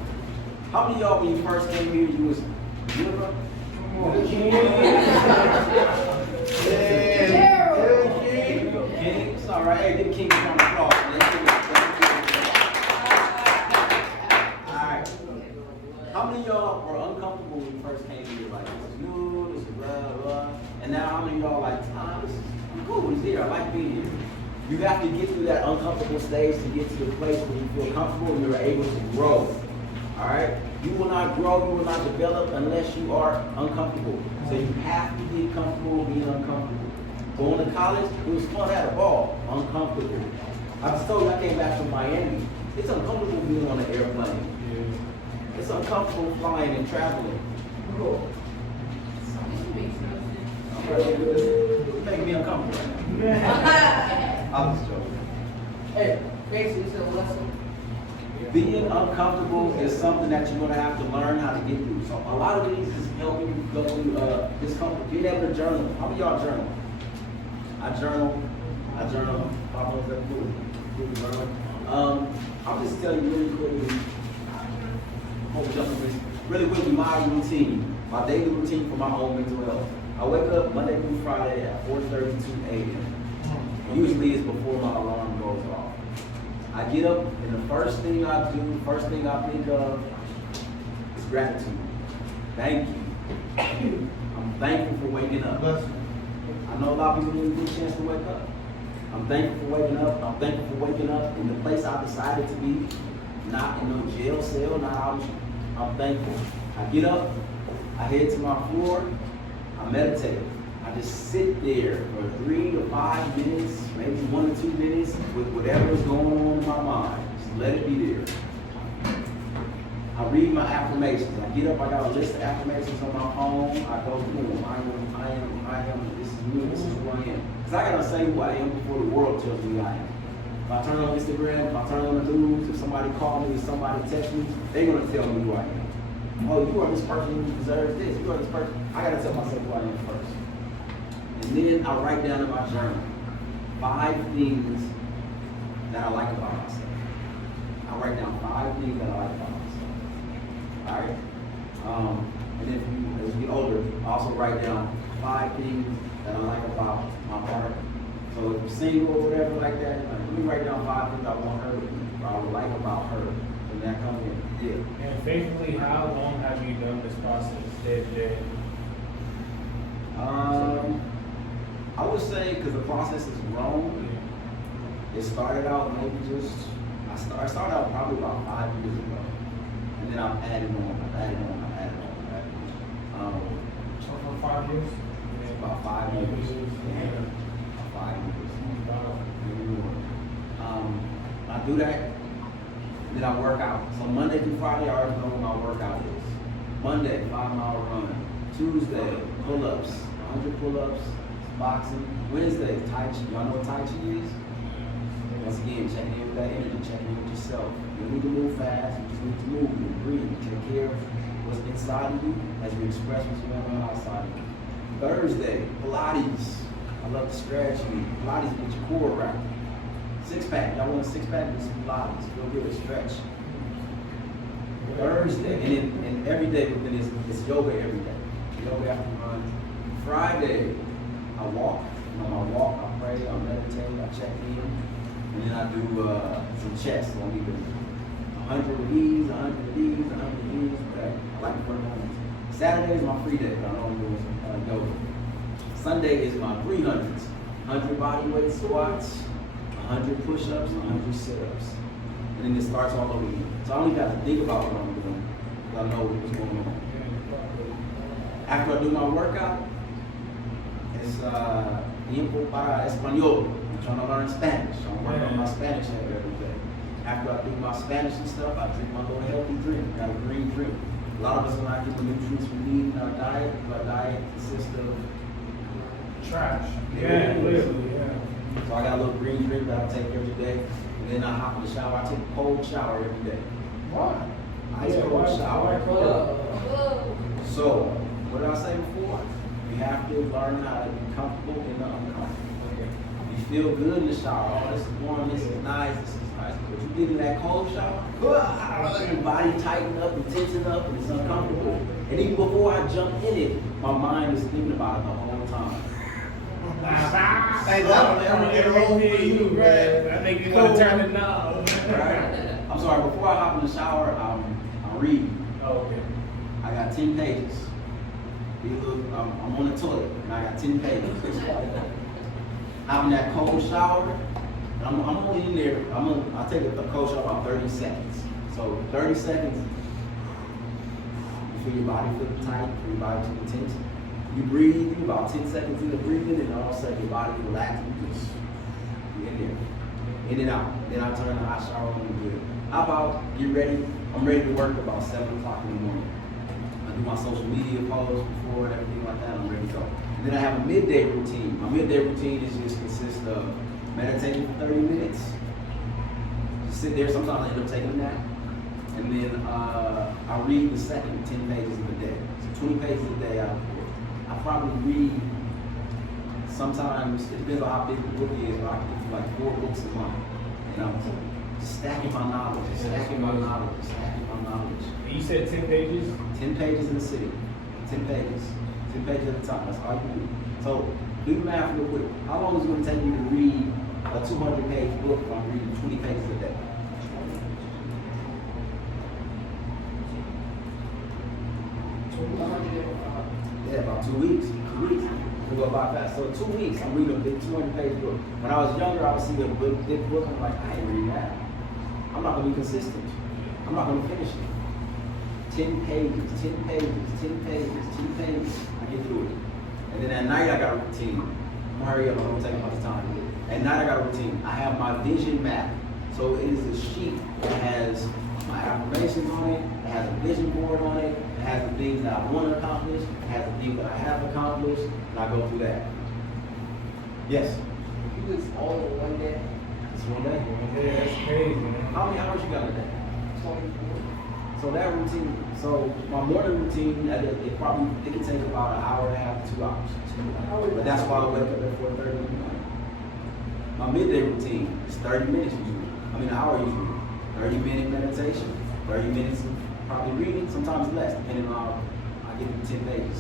How many of y'all, when you first came here, you was Jennifer? King, it's all right. Hey, give King a round of applause. All right. How many of y'all were uncomfortable when you first came here? Like, this is new, this is blah, blah. And now how many of y'all like, I'm cool, he's here, I like being here. You have to get through that uncomfortable stage to get to the place where you feel comfortable and you're able to grow. All right? You will not grow, you will not develop unless you are uncomfortable. So you have to get comfortable being uncomfortable. Going to college, it was fun at a ball, uncomfortable. I just told you I came back from Miami. It's uncomfortable being on an airplane. Yeah. It's uncomfortable flying and traveling. Cool. It's making me uncomfortable. I'm just joking. Hey, basically it's a lesson. Being uncomfortable is something that you're going to have to learn how to get through. So a lot of these is helping you go through discomfort. Being able to journal. How many of y'all journal? I journal. Papa, is that cool? I'll just tell you really quickly. Really quickly, my routine, my daily routine for my own mental health. I wake up Monday through Friday at 4:32 a.m. Usually it's before my alarm goes off. I get up and the first thing I do, first thing I think of is gratitude. Thank you. I'm thankful for waking up. I know a lot of people didn't get a chance to wake up. I'm thankful for waking up. I'm thankful for waking up in the place I decided to be, not in no jail cell, not out. I'm thankful. I get up, I head to my floor, I meditate. I just sit there for 3 to 5 minutes, maybe 1 to 2 minutes, with whatever is going on in my mind. Just let it be there. I read my affirmations. I get up, I got a list of affirmations on my phone. I go through them. I am, this is me, this is who I am. Because I gotta say who I am before the world tells me I am. If I turn on Instagram, if I turn on the news, if somebody calls me, if somebody texts me, they're gonna tell me who I am. Oh, you are this person who deserves this. You are this person. I gotta tell myself who I am first. And then I write down in my journal 5 things that I like about myself. I write down 5 things that I like about myself. All right? And then as you get older, I also write down 5 things that I like about my partner. So if you're single or whatever like that, let me write down 5 things I want her to do, or I would like about her. And that comes in. Yeah. And faithfully, how long have you done this process day to day? I would say, because the process has grown, it started out maybe just, I started out probably about 5 years ago. And then I've added on. So for 5 years? About 5 years. Yeah. 5 years. I do that, then I work out. So Monday through Friday, I already know what my workout is. Monday, 5-mile run. Tuesday, pull-ups, 100 pull-ups, boxing. Wednesday, Tai Chi. Y'all know what Tai Chi is? Once again, checking in with that energy, checking in with yourself. You don't need to move fast, you just need to move and breathe. Take care of what's inside of you as you express what's going on outside of you. Thursday, Pilates. I love to stretch and Pilates get your core right. 6-pack, y'all want a 6-pack? Do some Pilates, real good stretch. Thursday, and every day within this, it's yoga every day. Yoga after lunch. Friday, I walk. And on my walk, I pray, I meditate, I check in, and then I do some chest. So I'm either 100 of these, 100 of these, 100 of these, whatever. I like to put them on. Saturday is my free day, but I know I'm doing some yoga. Sunday is my 300s. 100 body weight squats, 100 push-ups, 100 sit-ups. And then it starts all over again. So I only got to think about what I'm doing, because I know what's going on. After I do my workout, it's tiempo para español. I'm trying to learn Spanish. I'm working on my Spanish every day. After I do my Spanish and stuff, I drink my little healthy drink. Got a green drink. A lot of us are not getting the nutrients we need in our diet. Our diet consists of Trash. Yeah, literally, yeah. So I got a little green drink that I take every day. And then I hop in the shower. I take a cold shower every day. Why? Ice cold shower. Whoa. So, what did I say before? You have to learn how to be comfortable in the uncomfortable. You feel good in the shower. Oh, this is warm, this is nice, this is nice. But you get in that cold shower, your body tighten up and tension up and it's uncomfortable. And even before I jump in it, my mind is thinking about it the whole time. Hey, that make you want to turn the knob. Right? I'm sorry, before I hop in the shower, I'm reading. Oh, okay. I got 10 pages. I'm on the toilet and I got 10 pages. I'm in that cold shower. I'm only in there. I take a cold shower about 30 seconds. So 30 seconds, you feel your body feel tight, your body feel tense. You breathe, you about 10 seconds into breathing, and all of a sudden your body relaxes. You're in there. In and out. Then I turn the hot shower on and good. How about get ready? I'm ready to work about 7 o'clock in the morning. I do my social media posts before and everything like that. I'm ready to go. And then I have a midday routine. My midday routine is just consists of meditating for 30 minutes. Just sit there. Sometimes I end up taking a nap. And then I read the second 10 pages of the day. So 20 pages a day I probably read, sometimes, it depends on how big the book is, but I can get through like 4 books a month. And I'm just stacking my knowledge, stacking my knowledge, stacking my knowledge. You said 10 pages? 10 pages in the city. 10 pages. 10 pages at a time. That's all you do. So do the math real quick. How long is it going to take you to read a 200-page book if I'm reading 20 pages a day? Yeah, about 2 weeks. 2 weeks. We go by fast. So 2 weeks, I'm reading a big 200-page book. When I was younger, I would see a big book. I'm like, I ain't reading that. I'm not going to be consistent. I'm not going to finish it. 10 pages, 10 pages, 10 pages, 10 pages. I get through it. And then at night, I got a routine. I'm gonna hurry up. I'm going to take much time. At night, I got a routine. I have my vision map. So it is a sheet that has my affirmations on it. It has a vision board on it. It has the things that I want to accomplish. It has the things that I have accomplished. And I go through that. Yes? You do this all in one day? It's one day. Yeah, that's crazy, man. How many hours you got a day? 24. So that routine, so my morning routine, it can take about an hour and a half to 2 hours. But that's why I wake up at 4:30 in the morning. My midday routine is 30 minutes usually. An hour usually. 30-minute meditation, 30 minutes of probably reading, sometimes less, depending on how I get to 10 pages.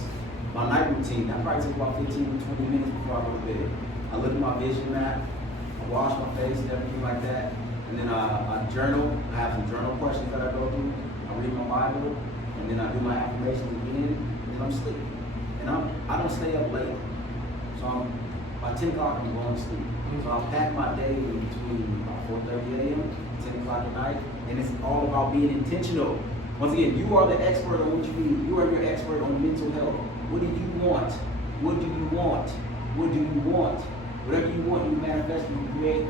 My night routine, I probably take about 15 to 20 minutes before I go to bed. I look at my vision map, I wash my face and everything like that, and then I journal. I have some journal questions that I go through. I read my Bible, and then I do my affirmations again, and then I'm sleeping. And I don't stay up late. So by 10 o'clock, I'm going to sleep. So I'll pack my day in between about 4:30 a.m. 10 o'clock at night, and it's all about being intentional. Once again, you are the expert on what you need. You are your expert on mental health. What do you want? What do you want? What do you want? Whatever you want, you manifest, you create,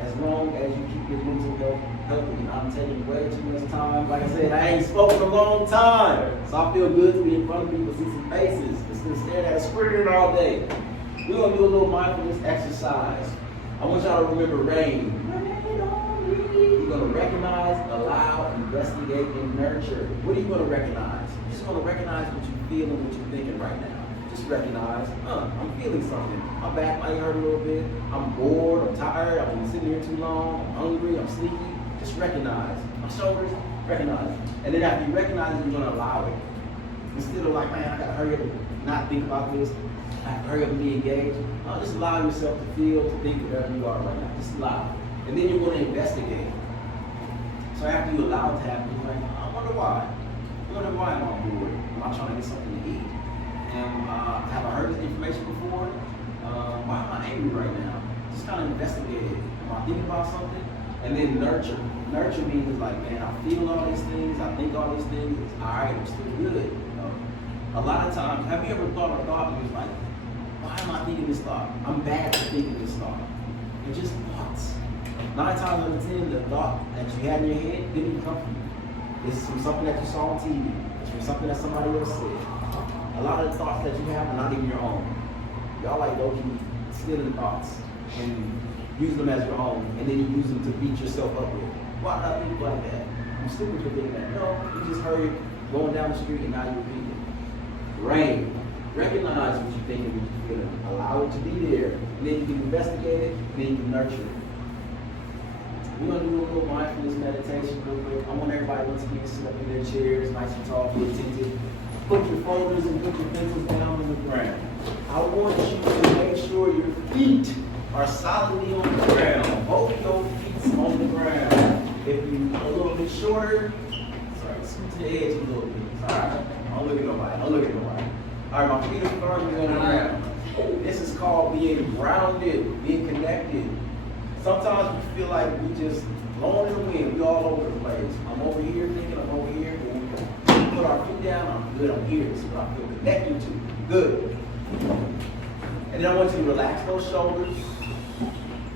as long as you keep your mental health healthy. I'm taking way too much time. Like I said, I ain't spoken a long time. So I feel good to be in front of people, see some faces, instead of staring at a screen all day. We're going to do a little mindfulness exercise. I want y'all to remember RAIN. You're going to recognize, allow, investigate, and nurture. What are you going to recognize? You're just going to recognize what you feel and what you're thinking right now. Just recognize, I'm feeling something. My back might hurt a little bit. I'm bored, I'm tired, I've been sitting here too long, I'm hungry, I'm sleepy. Just recognize. My shoulders, recognize. And then after you recognize it, you're gonna allow it. Instead of like, man, I gotta hurry up and not think about this. I have to hurry up and be engaged. Just allow yourself to feel, to think whatever you are right now. Just allow. And then you're gonna investigate. So after you allow it to happen, you're like, I wonder why. I wonder why am I bored? Am I trying to get something to eat? Have I heard this information before? Why am I angry right now? Just kind of investigate it. Am I thinking about something? And then nurture. Nurture means like, man, I feel all these things, I think all these things, it's all right, I'm still good. A lot of times, have you ever thought a thought and you was like, why am I thinking this thought? I'm bad at thinking this thought. It's just thoughts. 9 times out of 10, the thought that you had in your head didn't even come from you. It's from something that you saw on TV. It's from something that somebody else said. A lot of the thoughts that you have are not even your own. Y'all like low-key stealing thoughts and use them as your own, and then you use them to beat yourself up with. Why did I think like that? I'm stupid for thinking that. No, you just heard it going down the street and now you repeat it. Rain. Recognize what you're thinking, what you're feeling. Allow it to be there. And then you can investigate it, and then you can nurture it. We're going to do a little mindfulness meditation real quick. I want everybody once again to sit up in their chairs, nice and tall, be attentive. Put your folders and put your pencils down on the ground. I want you to make sure your feet are solidly on the ground. Hold your feet on the ground. If you're a little bit shorter, scoot to the edge a little bit. All right. Don't look at nobody. Don't look at nobody. All right, my feet are firmly on the ground. This is called being grounded, being connected. Sometimes we feel like we just blowing in the wind. We all over the place. I'm over here thinking, I'm over here. When we put our feet down, I'm good. I'm here. This is what I feel connected to. Good. And then I want you to relax those shoulders.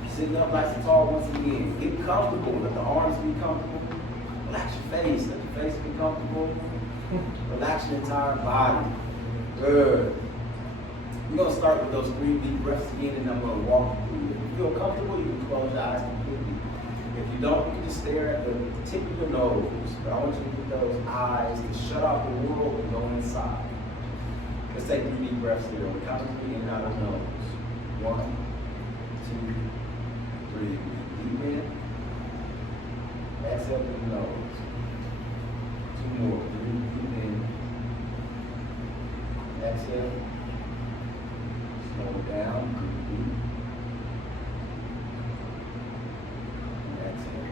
Sitting up nice and tall once again. Get comfortable. Let the arms be comfortable. Relax your face. Let your face be comfortable. Relax your entire body. Good. We're going to start with those 3 deep breaths again, and I'm going to walk you through it. If you feel comfortable, you can close your eyes completely. If you don't, you can just stare at the tip of your nose. But I want you to get those eyes to shut out the world and go inside. Let's take 3 deep breaths here. On the count of 3 and out of the nose. 1, 2, 3. Deep in. Exhale through the nose. 2 more. 3 deep in. Exhale. Slow down. Deep. And exhale.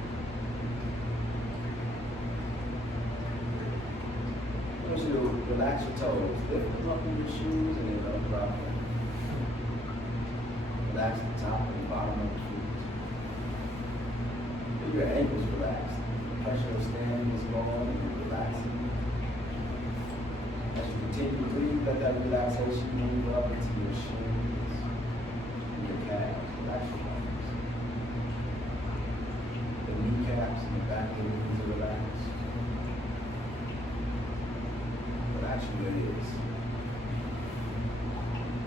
I want you to relax your toes. Lift them up in your shoes and then drop them. Relax the top and the bottom of the feet. Feel your ankles relaxed. The pressure of standing is gone and you're relaxing. As you continue to breathe, let that relaxation move up into your shins and your calves. Relax your bones. The kneecaps and the back of your knees are relaxed. Relax your legs.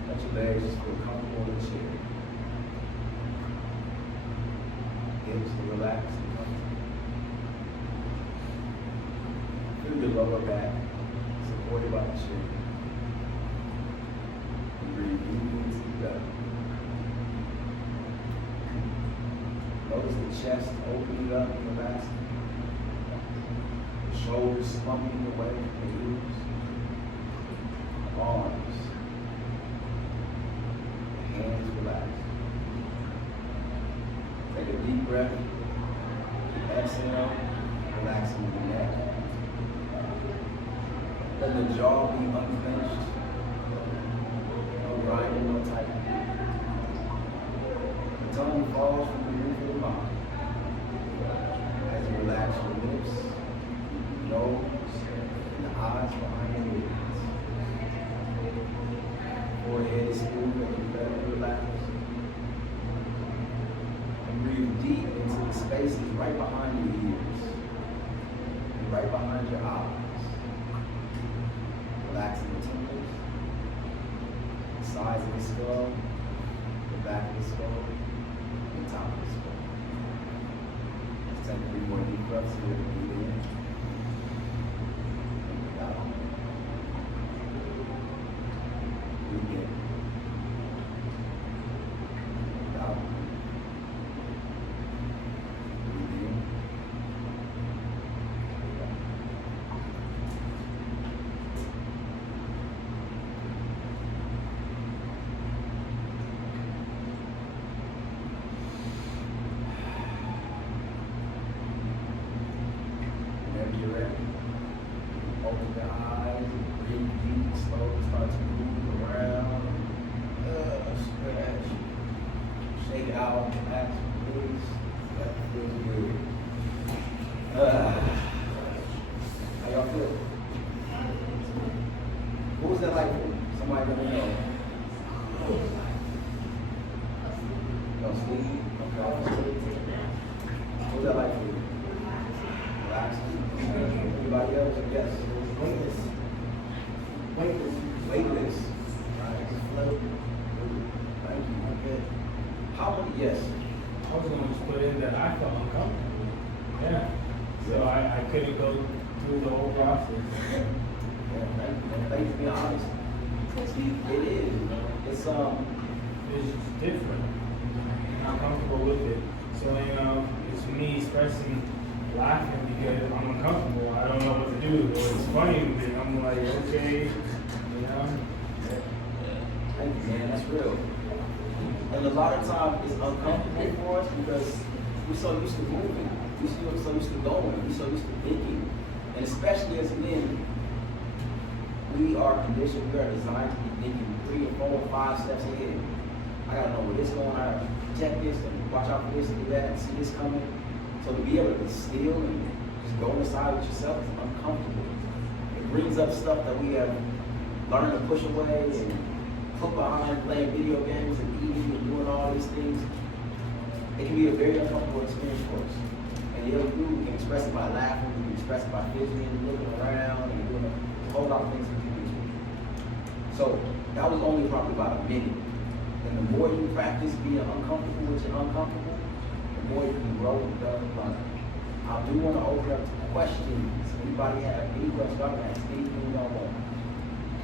Let your legs just feel comfortable in the chair. Hips are relaxed and comfortable. Feel your lower back supported by the chair. And breathe deeply into the belly. Notice the chest opening up and relaxing. The shoulders slumping away from the ears. Arms. The hands relaxed. Take a deep breath. Exhale. Relaxing the neck. Let the jaw be unclenched. No grinding, no tightening. The tongue falls from the roof of the mouth. As you relax your lips, nose, and the eyes behind your ears. Forehead is smooth and incredibly relaxed. And breathe deep into the spaces right behind your ears and right behind your eyes. Relaxing the temples, the sides of the skull, the back of the skull, and the top of the skull. Let's take 3 more deep breaths here. Breathe in. And breathe out. you're ready. Open your eyes, breathe deep, slowly start to move around. Stretch. Shake it out, relax, release. That feels good. How y'all feel? What was that like for you? Somebody let me know. No sleep? Okay. What was that like for you? Relaxing? Anybody else? Yes. Weightless. Weightless. Nice. Thank you. Okay. How many? Yes. I was gonna just put in that I felt uncomfortable. Yeah. So I couldn't go through the whole process. Yeah, thank you, man. Thank you for being honest. See, it is. It's It's just different. I'm comfortable with it. So, you know, it's me expressing laughing because I'm uncomfortable. I don't know what to do. Or it's funny, but I'm like, okay, you know? Thank you, man. That's real. And a lot of times it's uncomfortable for us because we're so used to moving. We're so used to going. We're so used to thinking. And especially as men, we are conditioned, we are designed to be thinking 3 or 4 or 5 steps ahead. I gotta know where this going, I gotta check this and watch out for this and do that and see this coming. So to be able to be still and just go inside with yourself is uncomfortable. It brings up stuff that we have learned to push away and put behind playing video games and eating and doing all these things. It can be a very uncomfortable experience for us. And the other we can express it by laughing, we can express it by fidgeting, looking around, and doing a whole lot of things we can do. So that was only probably about a minute. And the more you practice being uncomfortable with your uncomfortable, the more you can grow and develop and learn. I do want to open up to questions. Anybody have any questions? I can ask anything y'all want.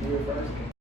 Here first.